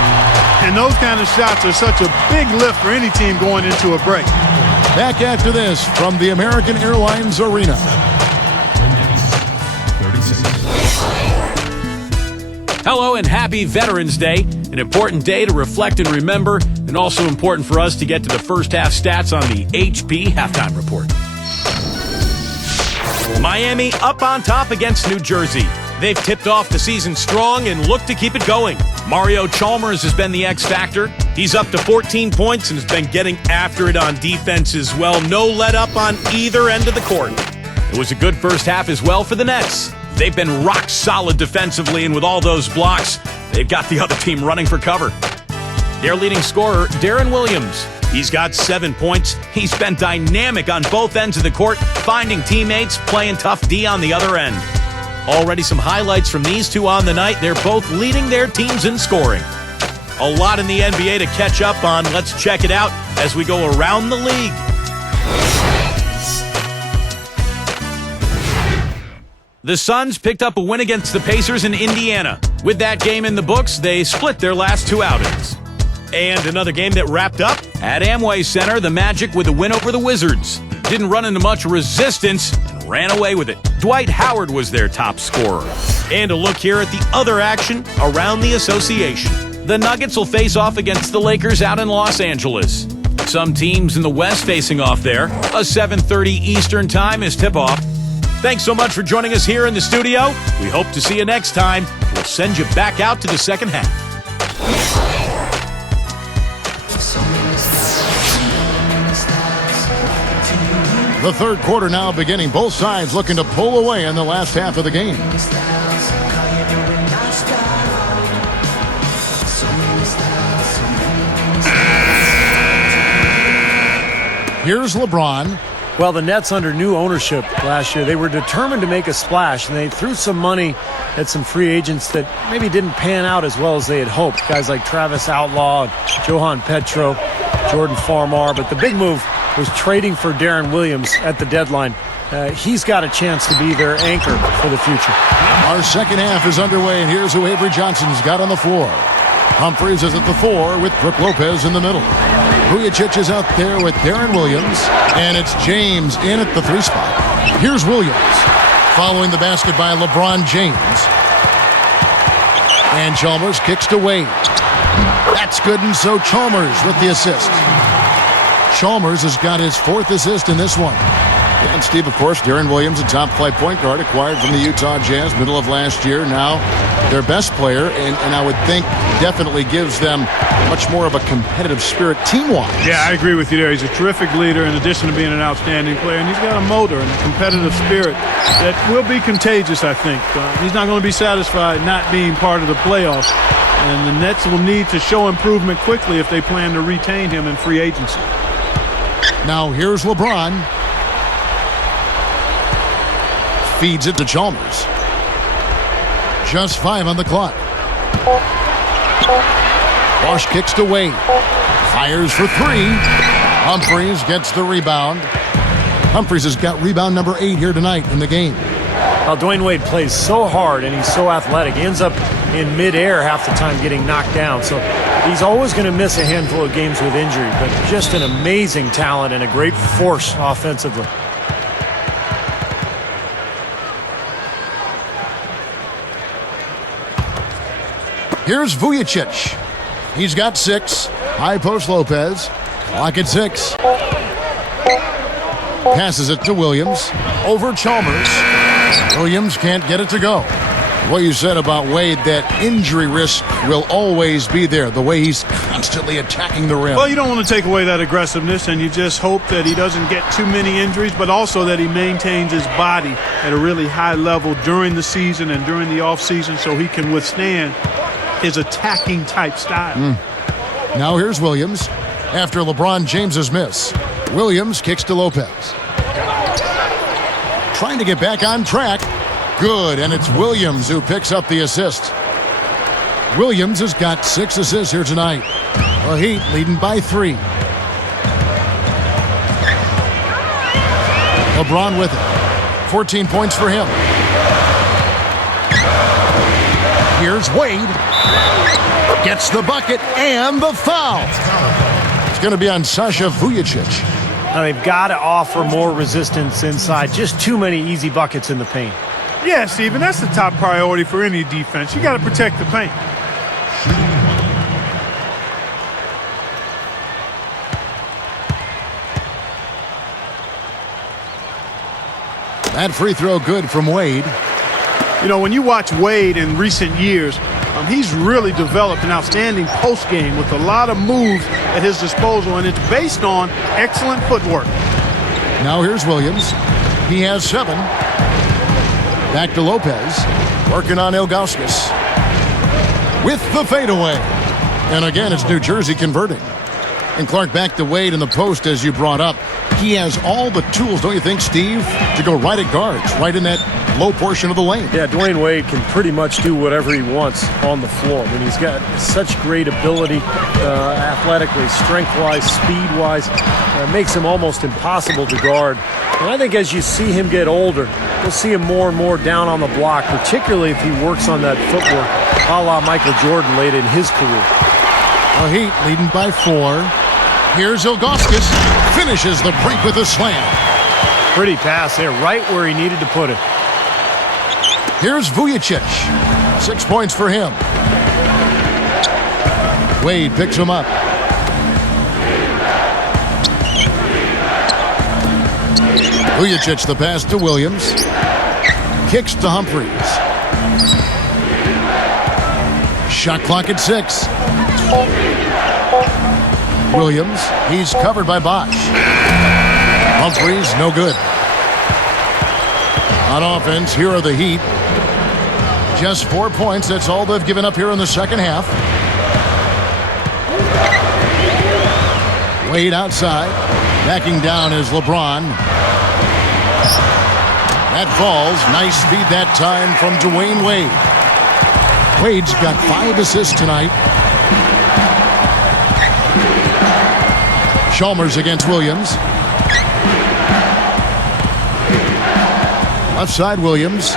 And those kind of shots are such a big lift for any team going into a break. Back after this from the American Airlines Arena. Hello and happy Veterans Day. An important day to reflect and remember, and also important for us to get to the first half stats on the HP Halftime Report. Miami up on top against New Jersey. They've tipped off the season strong and look to keep it going. Mario Chalmers has been the X factor. He's up to 14 points and has been getting after it on defense as well. No let up on either end of the court. It was a good first half as well for the Nets. They've been rock solid defensively, and with all those blocks, they've got the other team running for cover. Their leading scorer, Darren Williams. He's got 7 points. He's been dynamic on both ends of the court, finding teammates, playing tough D on the other end. Already some highlights from these two on the night. They're both leading their teams in scoring. A lot in the NBA to catch up on. Let's check it out as we go around the league. The Suns picked up a win against the Pacers in Indiana. With that game in the books, they split their last two outings. And another game that wrapped up at Amway Center, the Magic with a win over the Wizards. Didn't run into much resistance and ran away with it. Dwight Howard was their top scorer. And a look here at the other action around the association. The Nuggets will face off against the Lakers out in Los Angeles. Some teams in the West facing off there. A 7:30 Eastern time is tip-off. Thanks so much for joining us here in the studio. We hope to see you next time. We'll send you back out to the second half. The third quarter now beginning. Both sides looking to pull away in the last half of the game. Here's LeBron. Well, the Nets under new ownership last year, they were determined to make a splash, and they threw some money at some free agents that maybe didn't pan out as well as they had hoped. Guys like Travis Outlaw, Johan Petro, Jordan Farmar. But the big move was trading for Darren Williams at the deadline. He's got a chance to be their anchor for the future. Our second half is underway, and here's who Avery Johnson's got on the floor. Humphries is at the 4 with Brook Lopez in the middle. Vujacic is out there with Darren Williams, and it's James in at the 3 spot. Here's Williams, following the basket by LeBron James. And Chalmers kicks to Wade. That's good, and so Chalmers with the assist. Chalmers has got his 4th assist in this one. And Steve, of course, Darren Williams, a top flight point guard, acquired from the Utah Jazz middle of last year. Now their best player, and I would think definitely gives them much more of a competitive spirit team-wise. Yeah, I agree with you there. He's a terrific leader in addition to being an outstanding player, and he's got a motor and a competitive spirit that will be contagious, I think. He's not going to be satisfied not being part of the playoffs, and the Nets will need to show improvement quickly if they plan to retain him in free agency. Now here's LeBron. Feeds it to Chalmers. Just 5 on the clock. Bosch kicks to Wade. Fires for 3. Humphries gets the rebound. Humphries has got rebound number 8 here tonight in the game. Well, Dwayne Wade plays so hard, and he's so athletic. He ends up in midair half the time getting knocked down. So he's always going to miss a handful of games with injury, but just an amazing talent and a great force offensively. Here's Vujacic. He's got 6. High post Lopez. Clock at 6. Passes it to Williams. Over Chalmers. Williams can't get it to go. What you said about Wade, that injury risk will always be there, the way he's constantly attacking the rim. Well, you don't want to take away that aggressiveness, and you just hope that he doesn't get too many injuries, but also that he maintains his body at a really high level during the season and during the offseason so he can withstand his attacking type style. Now here's Williams after LeBron James's miss. Williams kicks to Lopez. Trying to get back on track. Good, and it's Williams who picks up the assist. Williams has got 6 assists here tonight. The Heat leading by 3. LeBron with it. 14 points for him. Here's Wade. Gets the bucket and the foul. It's going to be on Sasha Vujacic. Now they've got to offer more resistance inside. Just too many easy buckets in the paint. Yeah, Steven, that's the top priority for any defense. You got to protect the paint. That free throw good from Wade. You know, when you watch Wade in recent years, He's really developed an outstanding post game with a lot of moves at his disposal, and it's based on excellent footwork. Now here's Williams. He has 7. Back to Lopez. Working on Ilgauskas. With the fadeaway. And again, it's New Jersey converting. And Clark, back to Wade in the post, as you brought up. He has all the tools, don't you think, Steve, to go right at guards, right in that low portion of the lane. Yeah, Dwayne Wade can pretty much do whatever he wants on the floor. I mean, he's got such great ability athletically, strength-wise, speed-wise. It makes him almost impossible to guard. And I think as you see him get older, you'll see him more and more down on the block, particularly if he works on that footwork, a la Michael Jordan late in his career. The Heat leading by 4. Here's Ilgauskas. Finishes the break with a slam. Pretty pass there, right where he needed to put it. Here's Vujacic. 6 points for him. Wade picks him up. Vujacic the pass to Williams. Kicks to Humphries. Shot clock at 6. Williams, he's covered by Bosch. Humphries, no good. On offense, here are the Heat. Just 4 points, that's all they've given up here in the second half. Wade outside. Backing down is LeBron. That falls. Nice speed that time from Dwayne Wade. Wade's got 5 assists tonight. Chalmers against Williams. Left side, Williams.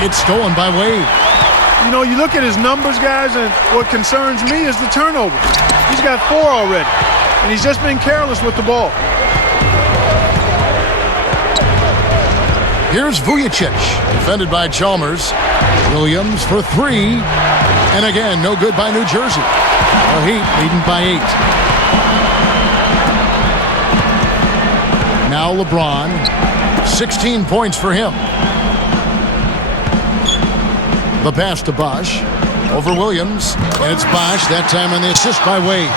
It's stolen by Wade. You know, you look at his numbers, guys, and what concerns me is the turnover. He's got 4 already, and he's just been careless with the ball. Here's Vujacic, defended by Chalmers. Williams for 3. And again, no good by New Jersey. The Heat leading by 8. Now LeBron. 16 points for him. The pass to Bosch. Over Williams. And it's Bosch, that time on the assist by Wade.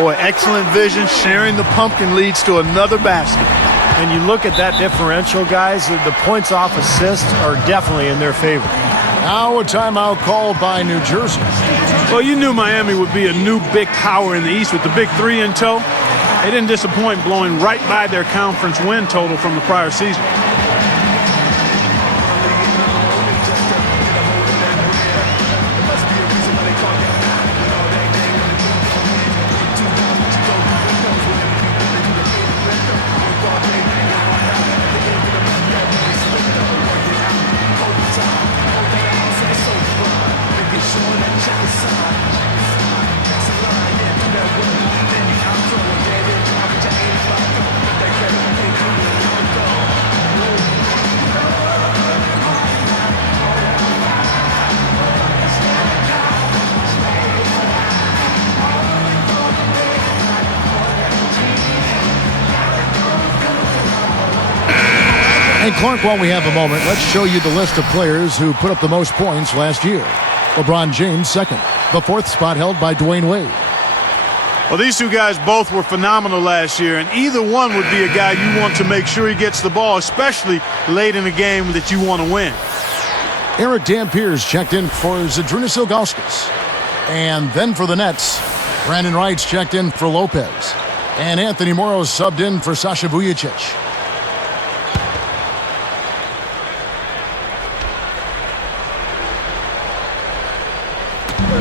Boy, excellent vision. Sharing the pumpkin leads to another basket. And you look at that differential, guys, the points off assists are definitely in their favor. Now a timeout called by New Jersey. Well, you knew Miami would be a new big power in the East with the big 3 in tow. They didn't disappoint, blowing right by their conference win total from the prior season. And Clark, while we have a moment, let's show you the list of players who put up the most points last year. LeBron James, 2nd. The 4th spot held by Dwayne Wade. Well, these two guys both were phenomenal last year, and either one would be a guy you want to make sure he gets the ball, especially late in a game that you want to win. Eric Dampiers checked in for Zydrunas Ilgauskas. And then for the Nets, Brandon Wright's checked in for Lopez. And Anthony Morrow subbed in for Sasha Vujacic.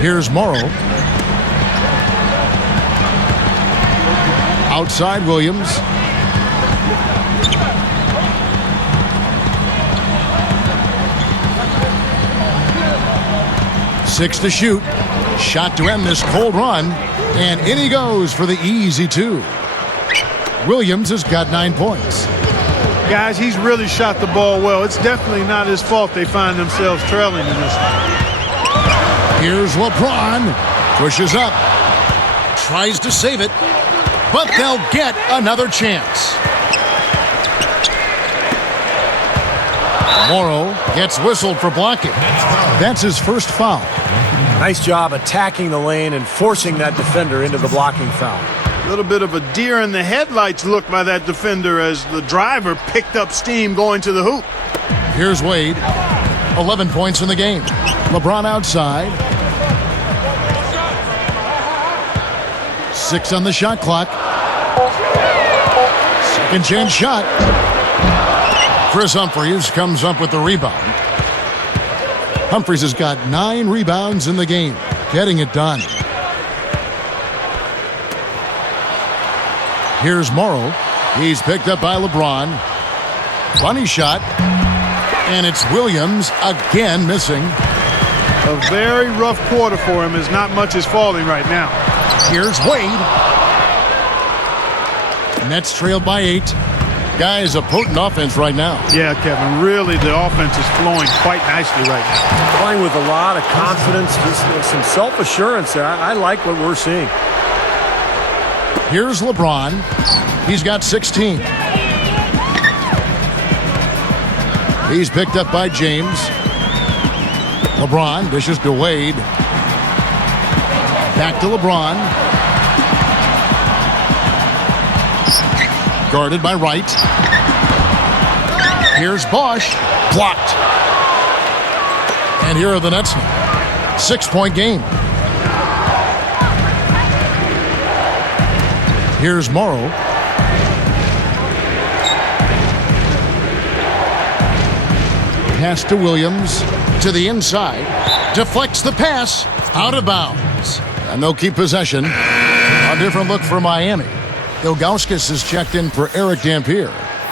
Here's Morrow. Outside Williams. Six to shoot. Shot to end this cold run. And in he goes for the easy 2. Williams has got 9 points. Guys, he's really shot the ball well. It's definitely not his fault they find themselves trailing in this one. Here's LeBron. Pushes up. Tries to save it. But they'll get another chance. Morrow gets whistled for blocking. That's his first foul. Nice job attacking the lane and forcing that defender into the blocking foul. A little bit of a deer in the headlights look by that defender as the driver picked up steam going to the hoop. Here's Wade. 11 points in the game. LeBron outside. 6 on the shot clock. Second chance shot. Chris Humphries comes up with the rebound. Humphries has got 9 rebounds in the game, getting it done. Here's Morrow. He's picked up by LeBron. Funny shot. And it's Williams again missing. A very rough quarter for him as not much is falling right now. Here's Wade. Nets trailed by 8. Guys, a potent offense right now. Yeah, Kevin, really the offense is flowing quite nicely right now. Playing with a lot of confidence, just some self-assurance there. I like what we're seeing. Here's LeBron. He's got 16. He's picked up by James. LeBron dishes to Wade. Back to LeBron. Guarded by Wright. Here's Bosch. Blocked. And here are the Nets now. 6-point game. Here's Morrow. Pass to Williams. To the inside. Deflects the pass. Out of bounds. And they'll keep possession. A different look for Miami. Ilgauskas is checked in for Eric Dampier.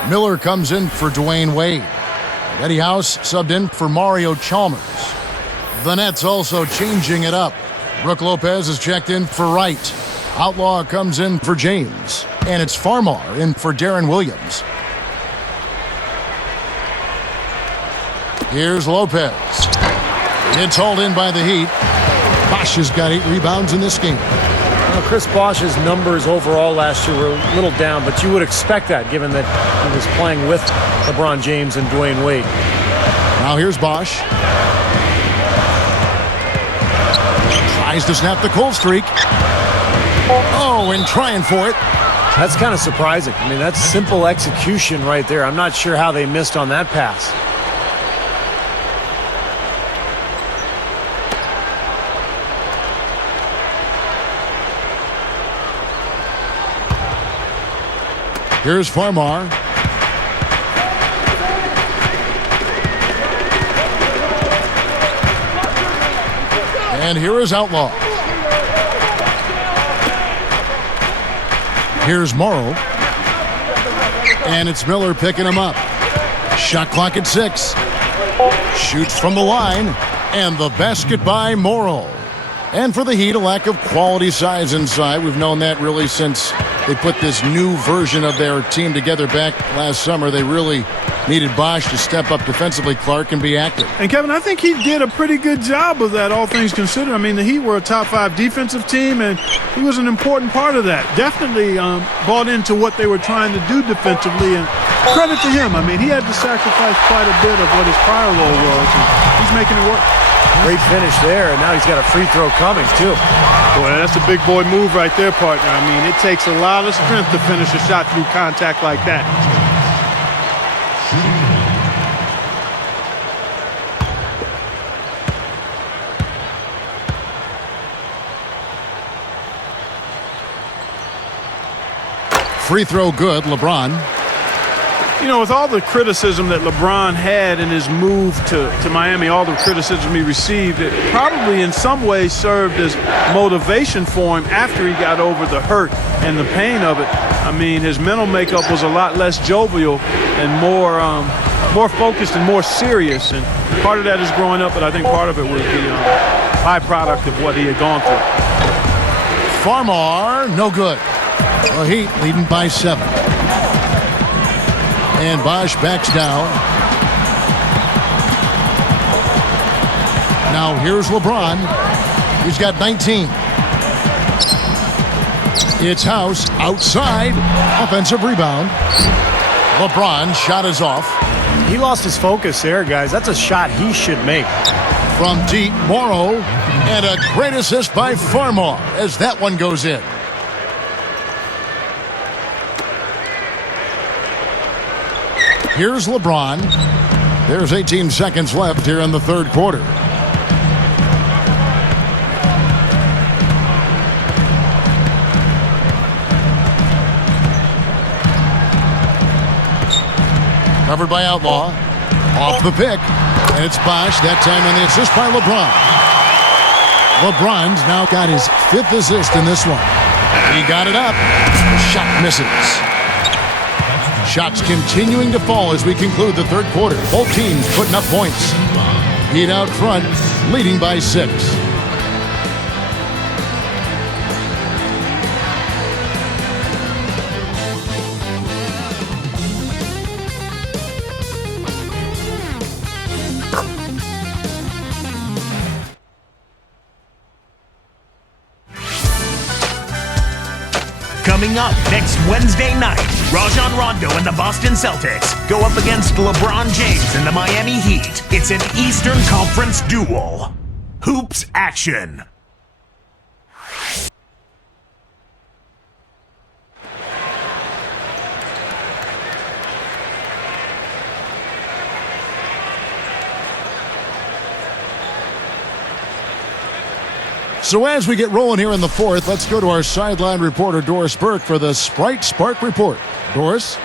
Miller comes in for Dwayne Wade. Eddie House subbed in for Mario Chalmers. The Nets also changing it up. Brook Lopez is checked in for Wright. Outlaw comes in for James. And it's Farmar in for Darren Williams. Here's Lopez. It's hauled in by the Heat. Bosch has got 8 rebounds in this game. Chris Bosch's numbers overall last year were a little down, but you would expect that given that he was playing with LeBron James and Dwayne Wade. Now here's Bosch. Tries to snap the cold streak. Oh, and trying for it. That's kind of surprising. I mean, that's simple execution right there. I'm not sure how they missed on that pass. Here's Farmar. And here is Outlaw. Here's Morrow. And it's Miller picking him up. Shot clock at 6. Shoots from the line. And the basket by Morrow. And for the Heat, a lack of quality size inside. We've known that really since they put this new version of their team together back last summer. They really needed Bosch to step up defensively, Clark, and be active. And, Kevin, I think he did a pretty good job of that, all things considered. I mean, the Heat were a top-5 defensive team, and he was an important part of that. Definitely bought into what they were trying to do defensively, and credit to him. I mean, he had to sacrifice quite a bit of what his prior role was, and he's making it work. Great finish there, and now he's got a free throw coming, too. Boy, that's a big boy move right there, partner. I mean, it takes a lot of strength to finish a shot through contact like that. Free throw good, LeBron. You know, with all the criticism that LeBron had in his move to Miami, all the criticism he received, it probably in some ways served as motivation for him after he got over the hurt and the pain of it. I mean, his mental makeup was a lot less jovial and more focused and more serious. And part of that is growing up, but I think part of it was the byproduct of what he had gone through. Farmar, no good. The Heat leading by 7. And Bosch backs down. Now here's LeBron. He's got 19. It's House outside. Offensive rebound. LeBron shot is off. He lost his focus there, guys. That's a shot he should make. From deep, Morrow, and a great assist by Farmar as that one goes in. Here's LeBron. There's 18 seconds left here in the third quarter. Covered by Outlaw. Off the pick. And it's Bosch. That time on the assist by LeBron. LeBron's now got his 5th assist in this one. He got it up. The shot misses. Shots continuing to fall as we conclude the third quarter. Both teams putting up points. Heat out front, leading by 6. Coming up next Wednesday night, Rajon Rondo and the Boston Celtics go up against LeBron James and the Miami Heat. It's an Eastern Conference duel. Hoops action. So as we get rolling here in the fourth, let's go to our sideline reporter, Doris Burke, for the Sprite Spark Report. Doris?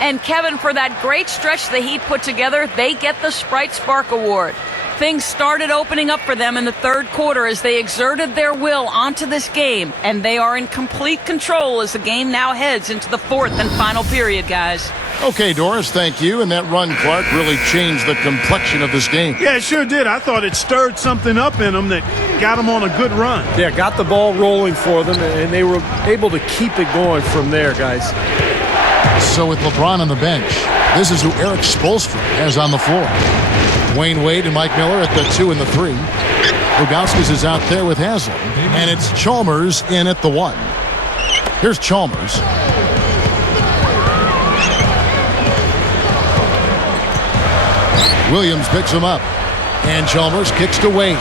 And Kevin, for that great stretch the Heat put together, they get the Sprite Spark Award. Things started opening up for them in the third quarter as they exerted their will onto this game, and they are in complete control as the game now heads into the fourth and final period, guys. Okay, Doris, thank you. And that run, Clark, really changed the complexion of this game. Yeah, it sure did. I thought it stirred something up in them that got them on a good run. Yeah, got the ball rolling for them, and they were able to keep it going from there, guys. So with LeBron on the bench, this is who Eric Spoelstra has on the floor. Dwayne Wade and Mike Miller at the 2 and the 3. Lugauskis is out there with Haslam. And it's Chalmers in at the 1. Here's Chalmers. Williams picks him up. And Chalmers kicks to Wade.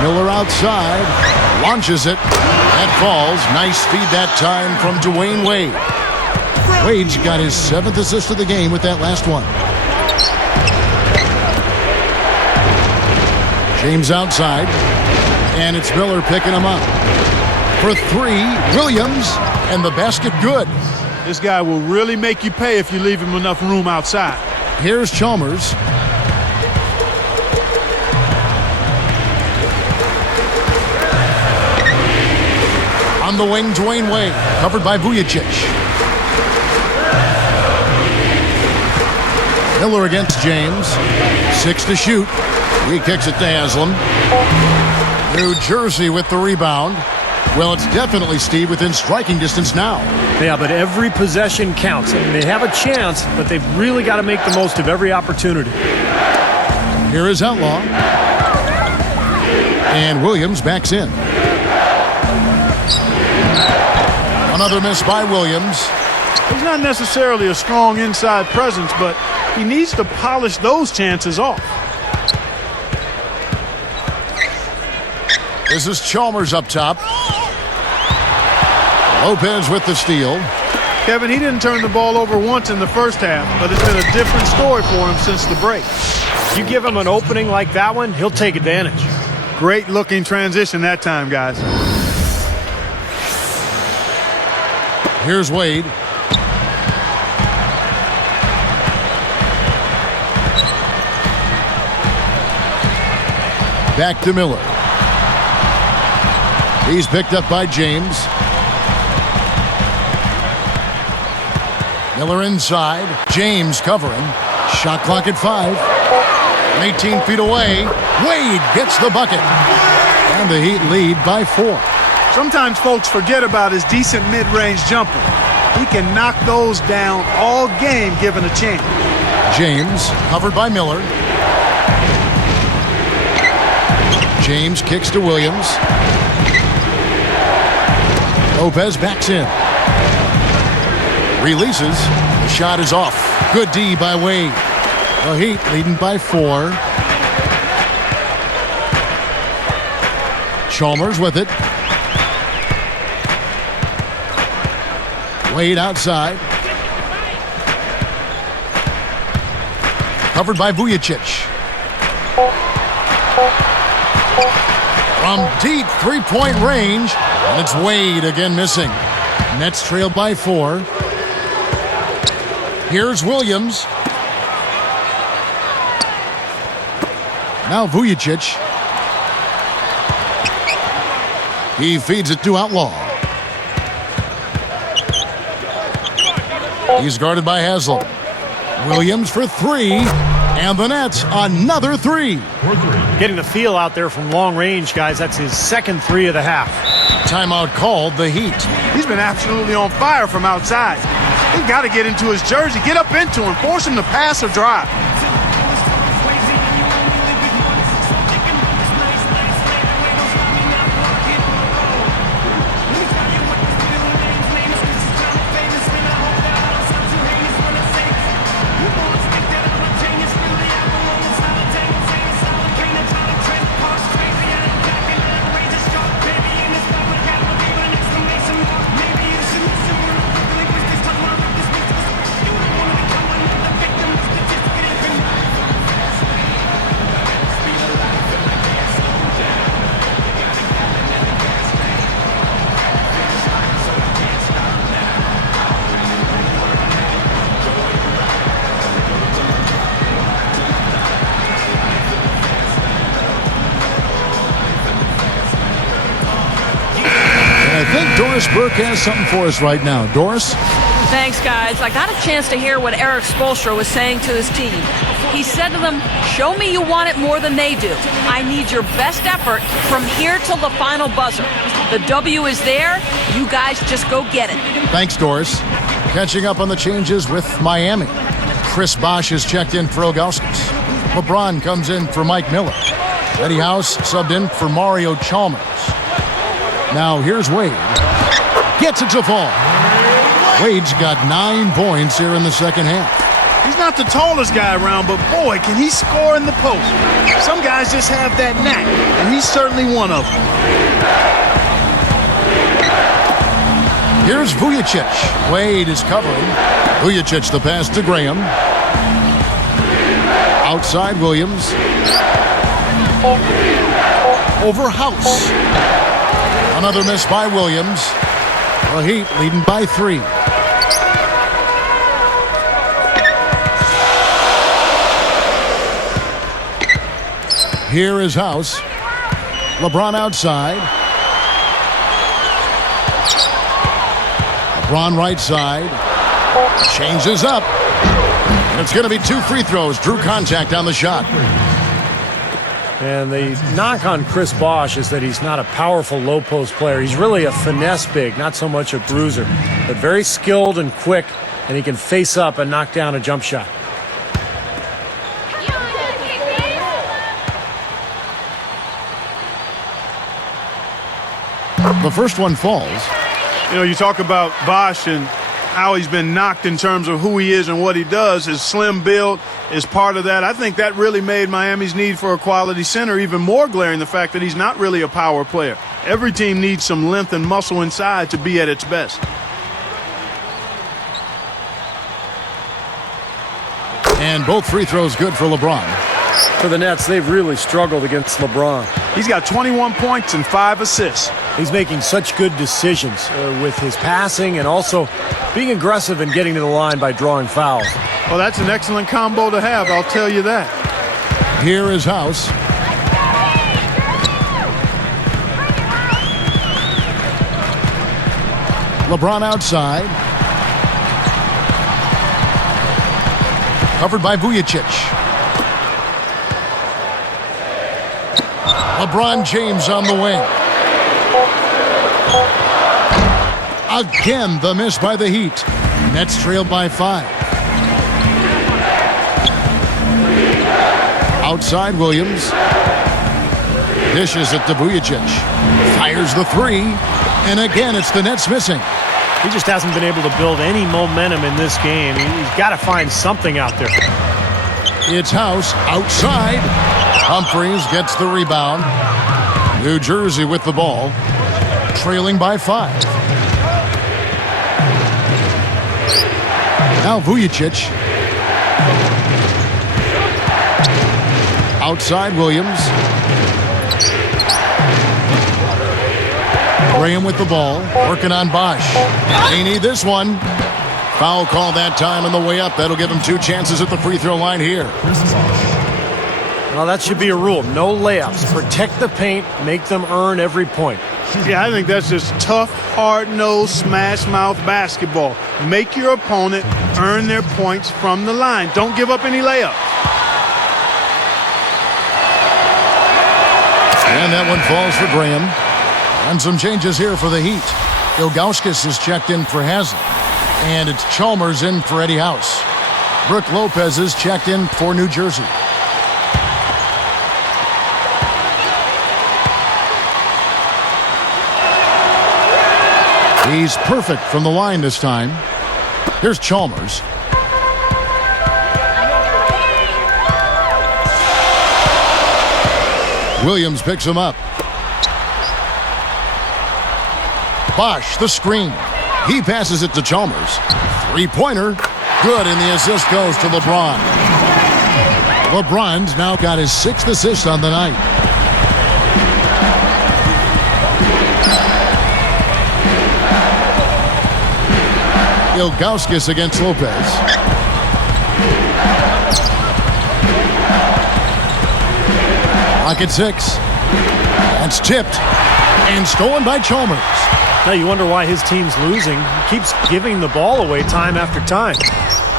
Miller outside. Launches it. That falls. Nice feed that time from Dwayne Wade. Wade's got his 7th assist of the game with that last one. James outside. And it's Miller picking him up. For 3, Williams. And the basket good. This guy will really make you pay if you leave him enough room outside. Here's Chalmers. On the wing, Dwayne Wade. Covered by Vujacic. Miller against James. 6 to shoot. He kicks it to Haslam. New Jersey with the rebound. Well, it's definitely, Steve, within striking distance now. Yeah, but every possession counts. I mean, they have a chance, but they've really got to make the most of every opportunity. Here is Outlaw. And Williams backs in. Another miss by Williams. He's not necessarily a strong inside presence, but he needs to polish those chances off. This is Chalmers up top. Lopez with the steal. Kevin, he didn't turn the ball over once in the first half, but it's been a different story for him since the break. You give him an opening like that one, he'll take advantage. Great looking transition that time, guys. Here's Wade. Back to Miller. He's picked up by James. Miller inside. James covering. Shot clock at 5. 18 feet away. Wade gets the bucket. And the Heat lead by 4. Sometimes folks forget about his decent mid-range jumper. He can knock those down all game given a chance. James covered by Miller. James kicks to Williams. Lopez backs in. Releases. The shot is off. Good D by Wade. The Heat leading by 4. Chalmers with it. Wade outside. Covered by Vujacic. From deep three-point range. And it's Wade again missing. Nets trail by 4. Here's Williams. Now Vujacic. He feeds it to Outlaw. He's guarded by Haslam. Williams for 3. And the Nets, another 3. Getting the feel out there from long range, guys. That's his second 3 of the half. Timeout called, the Heat. He's been absolutely on fire from outside. He's got to get into his jersey, get up into him, force him to pass or drive. Doris Burke has something for us right now. Doris? Thanks, guys. I got a chance to hear what Eric Spoelstra was saying to his team. He said to them, show me you want it more than they do. I need your best effort from here till the final buzzer. The W is there. You guys just go get it. Thanks, Doris. Catching up on the changes with Miami. Chris Bosh has checked in for Ilgauskas. LeBron comes in for Mike Miller. Eddie House subbed in for Mario Chalmers. Now here's Wade. Gets it to fall. Wade's got 9 points here in the second half. He's not the tallest guy around, but boy, can he score in the post. Some guys just have that knack, and he's certainly one of them. Here's Vujacic. Wade is covering. Vujacic the pass to Graham. Outside Williams. Over House. Another miss by Williams. The Heat leading by 3. Here is House. LeBron outside. LeBron right side. Changes up. And it's going to be 2 free throws. Drew contact on the shot. And the knock on Chris Bosh is that he's not a powerful low post player. He's really a finesse big, not so much a bruiser, but very skilled and quick, and he can face up and knock down a jump shot. The first one falls. You know, you talk about Bosh and how he's been knocked in terms of who he is and what he does. His slim build is part of that. I think that really made Miami's need for a quality center even more glaring, the fact that he's not really a power player. Every team needs some length and muscle inside to be at its best. And both free throws good for LeBron. For the Nets, they've really struggled against LeBron. He's got 21 points and 5 assists. He's making such good decisions with his passing and also being aggressive and getting to the line by drawing fouls. Well, that's an excellent combo to have, I'll tell you that. Here is House. LeBron outside. Covered by Vujacic. LeBron James on the wing. Again, the miss by the Heat. Nets trailed by 5. Outside Williams. Dishes it to Vujacic. Fires the 3. And again, it's the Nets missing. He just hasn't been able to build any momentum in this game. He's got to find something out there. It's House outside. Humphreys gets the rebound. New Jersey with the ball, trailing by 5. Now Vujicic. Outside Williams. Graham with the ball, working on Bosch. They need this one. Foul call that time on the way up. That'll give him 2 chances at the free throw line here. Well, that should be a rule. No layups. Protect the paint. Make them earn every point. Yeah, I think that's just tough, hard-nosed, smash-mouth basketball. Make your opponent earn their points from the line. Don't give up any layups. And that one falls for Graham. And some changes here for the Heat. Ilgauskas is checked in for Haslem. And it's Chalmers in for Eddie House. Brook Lopez is checked in for New Jersey. He's perfect from the line this time. Here's Chalmers. Williams picks him up. Bosch, the screen. He passes it to Chalmers. 3-pointer. Good, and the assist goes to LeBron. LeBron's now got his 6th assist on the night. Ilgauskas against Lopez. Pocket 6. That's tipped and stolen by Chalmers. Now you wonder why his team's losing. He keeps giving the ball away time after time.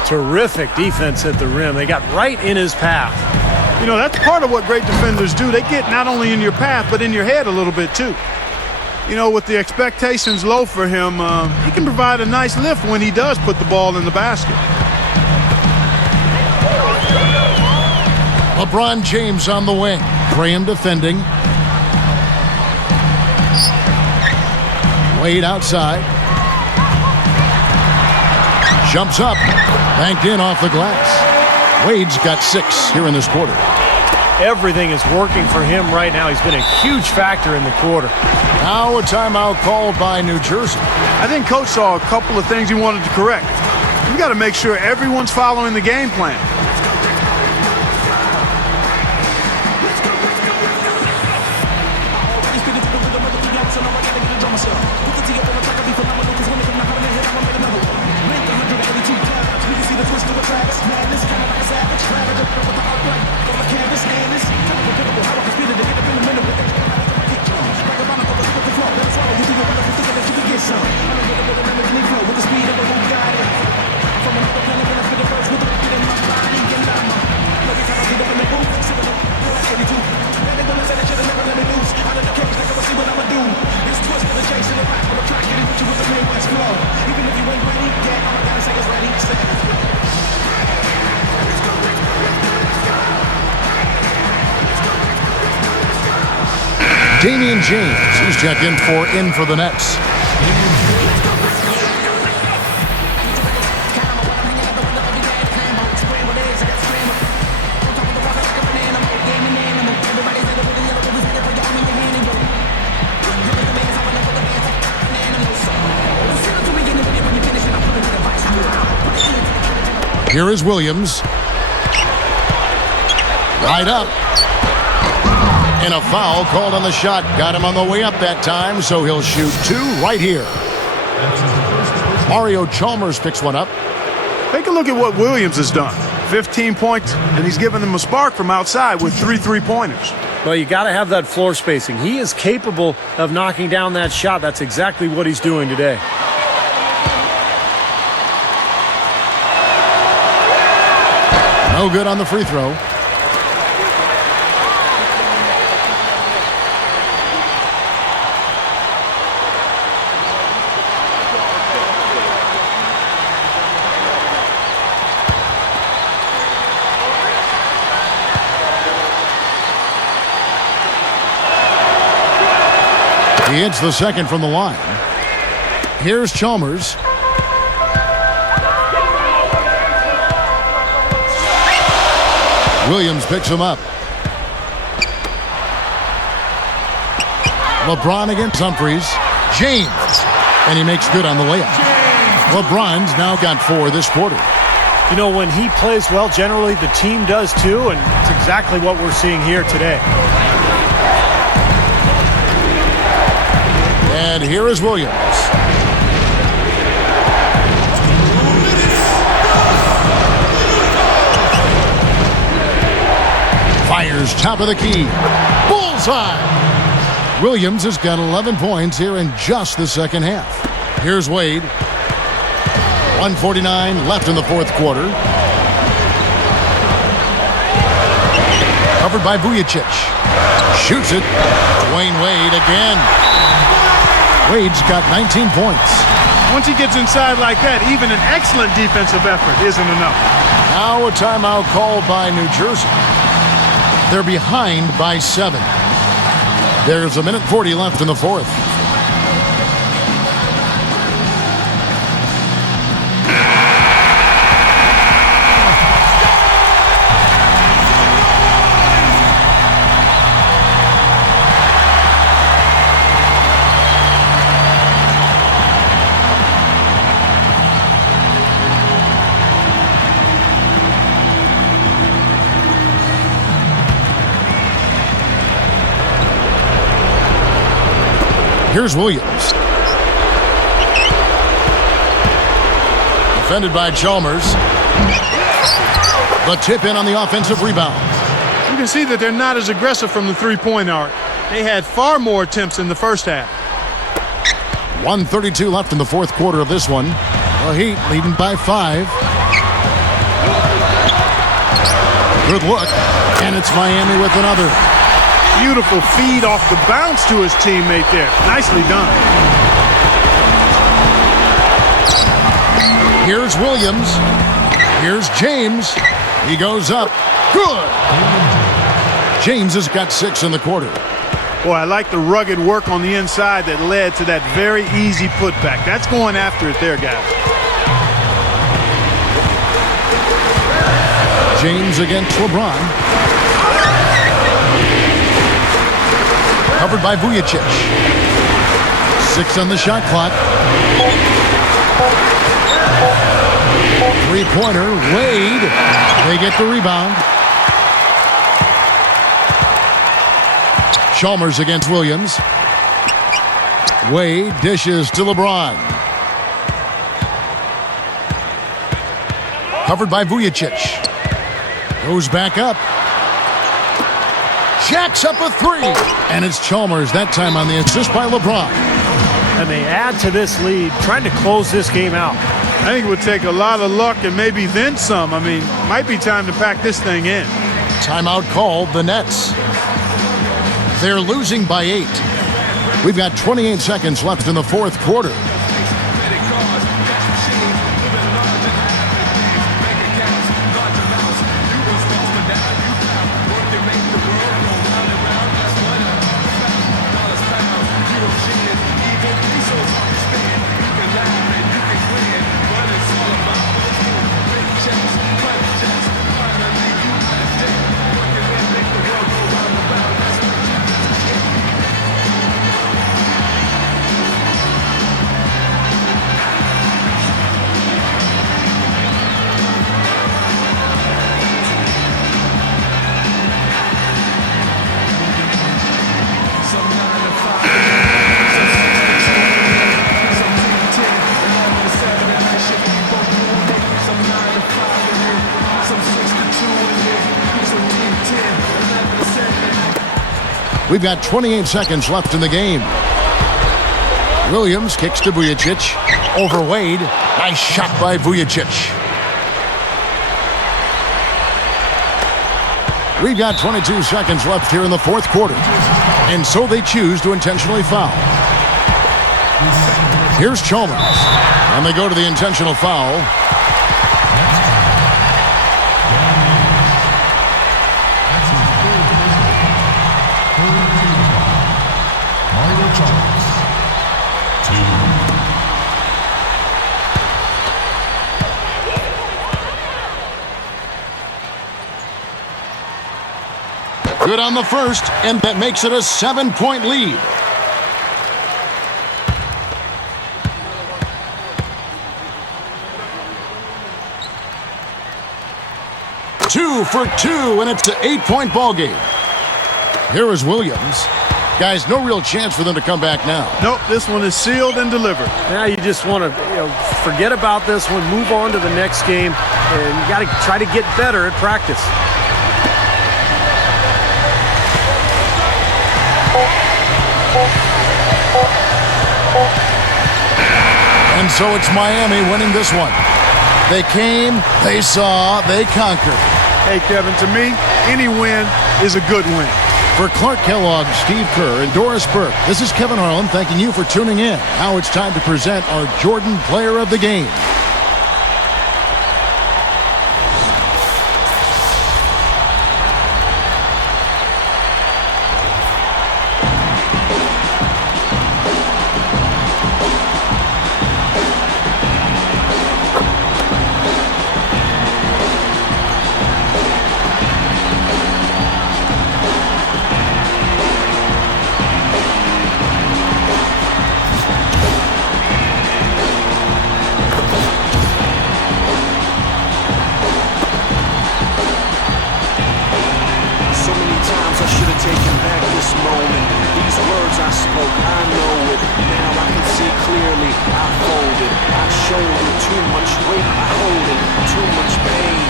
Terrific defense at the rim. They got right in his path. You know, that's part of what great defenders do. They get not only in your path, but in your head a little bit too. You know, with the expectations low for him, he can provide a nice lift when he does put the ball in the basket. LeBron James on the wing. Graham defending. Wade outside. Jumps up. Banked in off the glass. Wade's got 6 here in this quarter. Everything is working for him right now. He's been a huge factor in the quarter. Now a timeout called by New Jersey. I think Coach saw a couple of things he wanted to correct. You got to make sure everyone's following the game plan. Damian James, he's checked in for the Nets. Here is Williams. Right up. And a foul called on the shot. Got him on the way up that time, so he'll shoot 2 right here. Mario Chalmers picks one up. Take a look at what Williams has done. 15 points, and he's given them a spark from outside with 3 3-pointers. Well, you got to have that floor spacing. He is capable of knocking down that shot. That's exactly what he's doing today. No good on the free throw. He hits the second from the line. Here's Chalmers. Williams picks him up. LeBron against Humphries. James. And he makes good on the layup. LeBron's now got 4 this quarter. You know, when he plays well, generally the team does too, and it's exactly what we're seeing here today. And here is Williams. Fires top of the key. Bullseye! Williams has got 11 points here in just the second half. Here's Wade. 1:49 left in the fourth quarter. Covered by Vujacic. Shoots it. Dwayne Wade again. Wade's got 19 points. Once he gets inside like that, even an excellent defensive effort isn't enough. Now a timeout called by New Jersey. They're behind by 7. There's 1:40 left in the fourth. Here's Williams. Defended by Chalmers. The tip in on the offensive rebound. You can see that they're not as aggressive from the three-point arc. They had far more attempts in the first half. 1:32 left in the fourth quarter of this one. The Heat leading by 5. Good look. And it's Miami with another. Beautiful feed off the bounce to his teammate there. Nicely done. Here's Williams. Here's James. He goes up. Good. James has got 6 in the quarter. Boy, I like the rugged work on the inside that led to that very easy putback. That's going after it there, guys. James against LeBron. Covered by Vujacic. 6 on the shot clock. Three-pointer. Wade. They get the rebound. Chalmers against Williams. Wade dishes to LeBron. Covered by Vujacic. Goes back up. Jacks up a 3. And it's Chalmers that time on the assist by LeBron. And they add to this lead, trying to close this game out. I think it would take a lot of luck and maybe then some. I mean, might be time to pack this thing in. Timeout called the Nets. They're losing by 8. We've got 28 seconds left in the fourth quarter. We've got 28 seconds left in the game. Williams kicks to Vujacic. Over Wade. Nice shot by Vujacic. We've got 22 seconds left here in the fourth quarter. And so they choose to intentionally foul. Here's Chalmers. And they go to the intentional foul. Good on the first, and that makes it a 7-point lead. Two for two, and it's an 8-point ball game. Here is Williams. Guys, no real chance for them to come back now. Nope, this one is sealed and delivered. Now you just want to forget about this one, move on to the next game, and you got to try to get better at practice. And so it's Miami winning this one. They came, they saw, they conquered. Hey, Kevin, to me, any win is a good win. For Clark Kellogg, Steve Kerr, and Doris Burke, this is Kevin Harlan thanking you for tuning in. Now it's time to present our Jordan Player of the Game. Taking back this moment, these words I spoke, I know it. Now I can see clearly. I folded, I shouldered too much weight, I hold it, too much pain,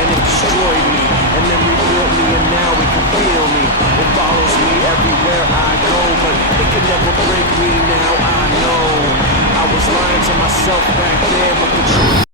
and it destroyed me, and then rebuilt me, and now it can feel me. It follows me everywhere I go, but it can never break me. Now I know I was lying to myself back then, but the truth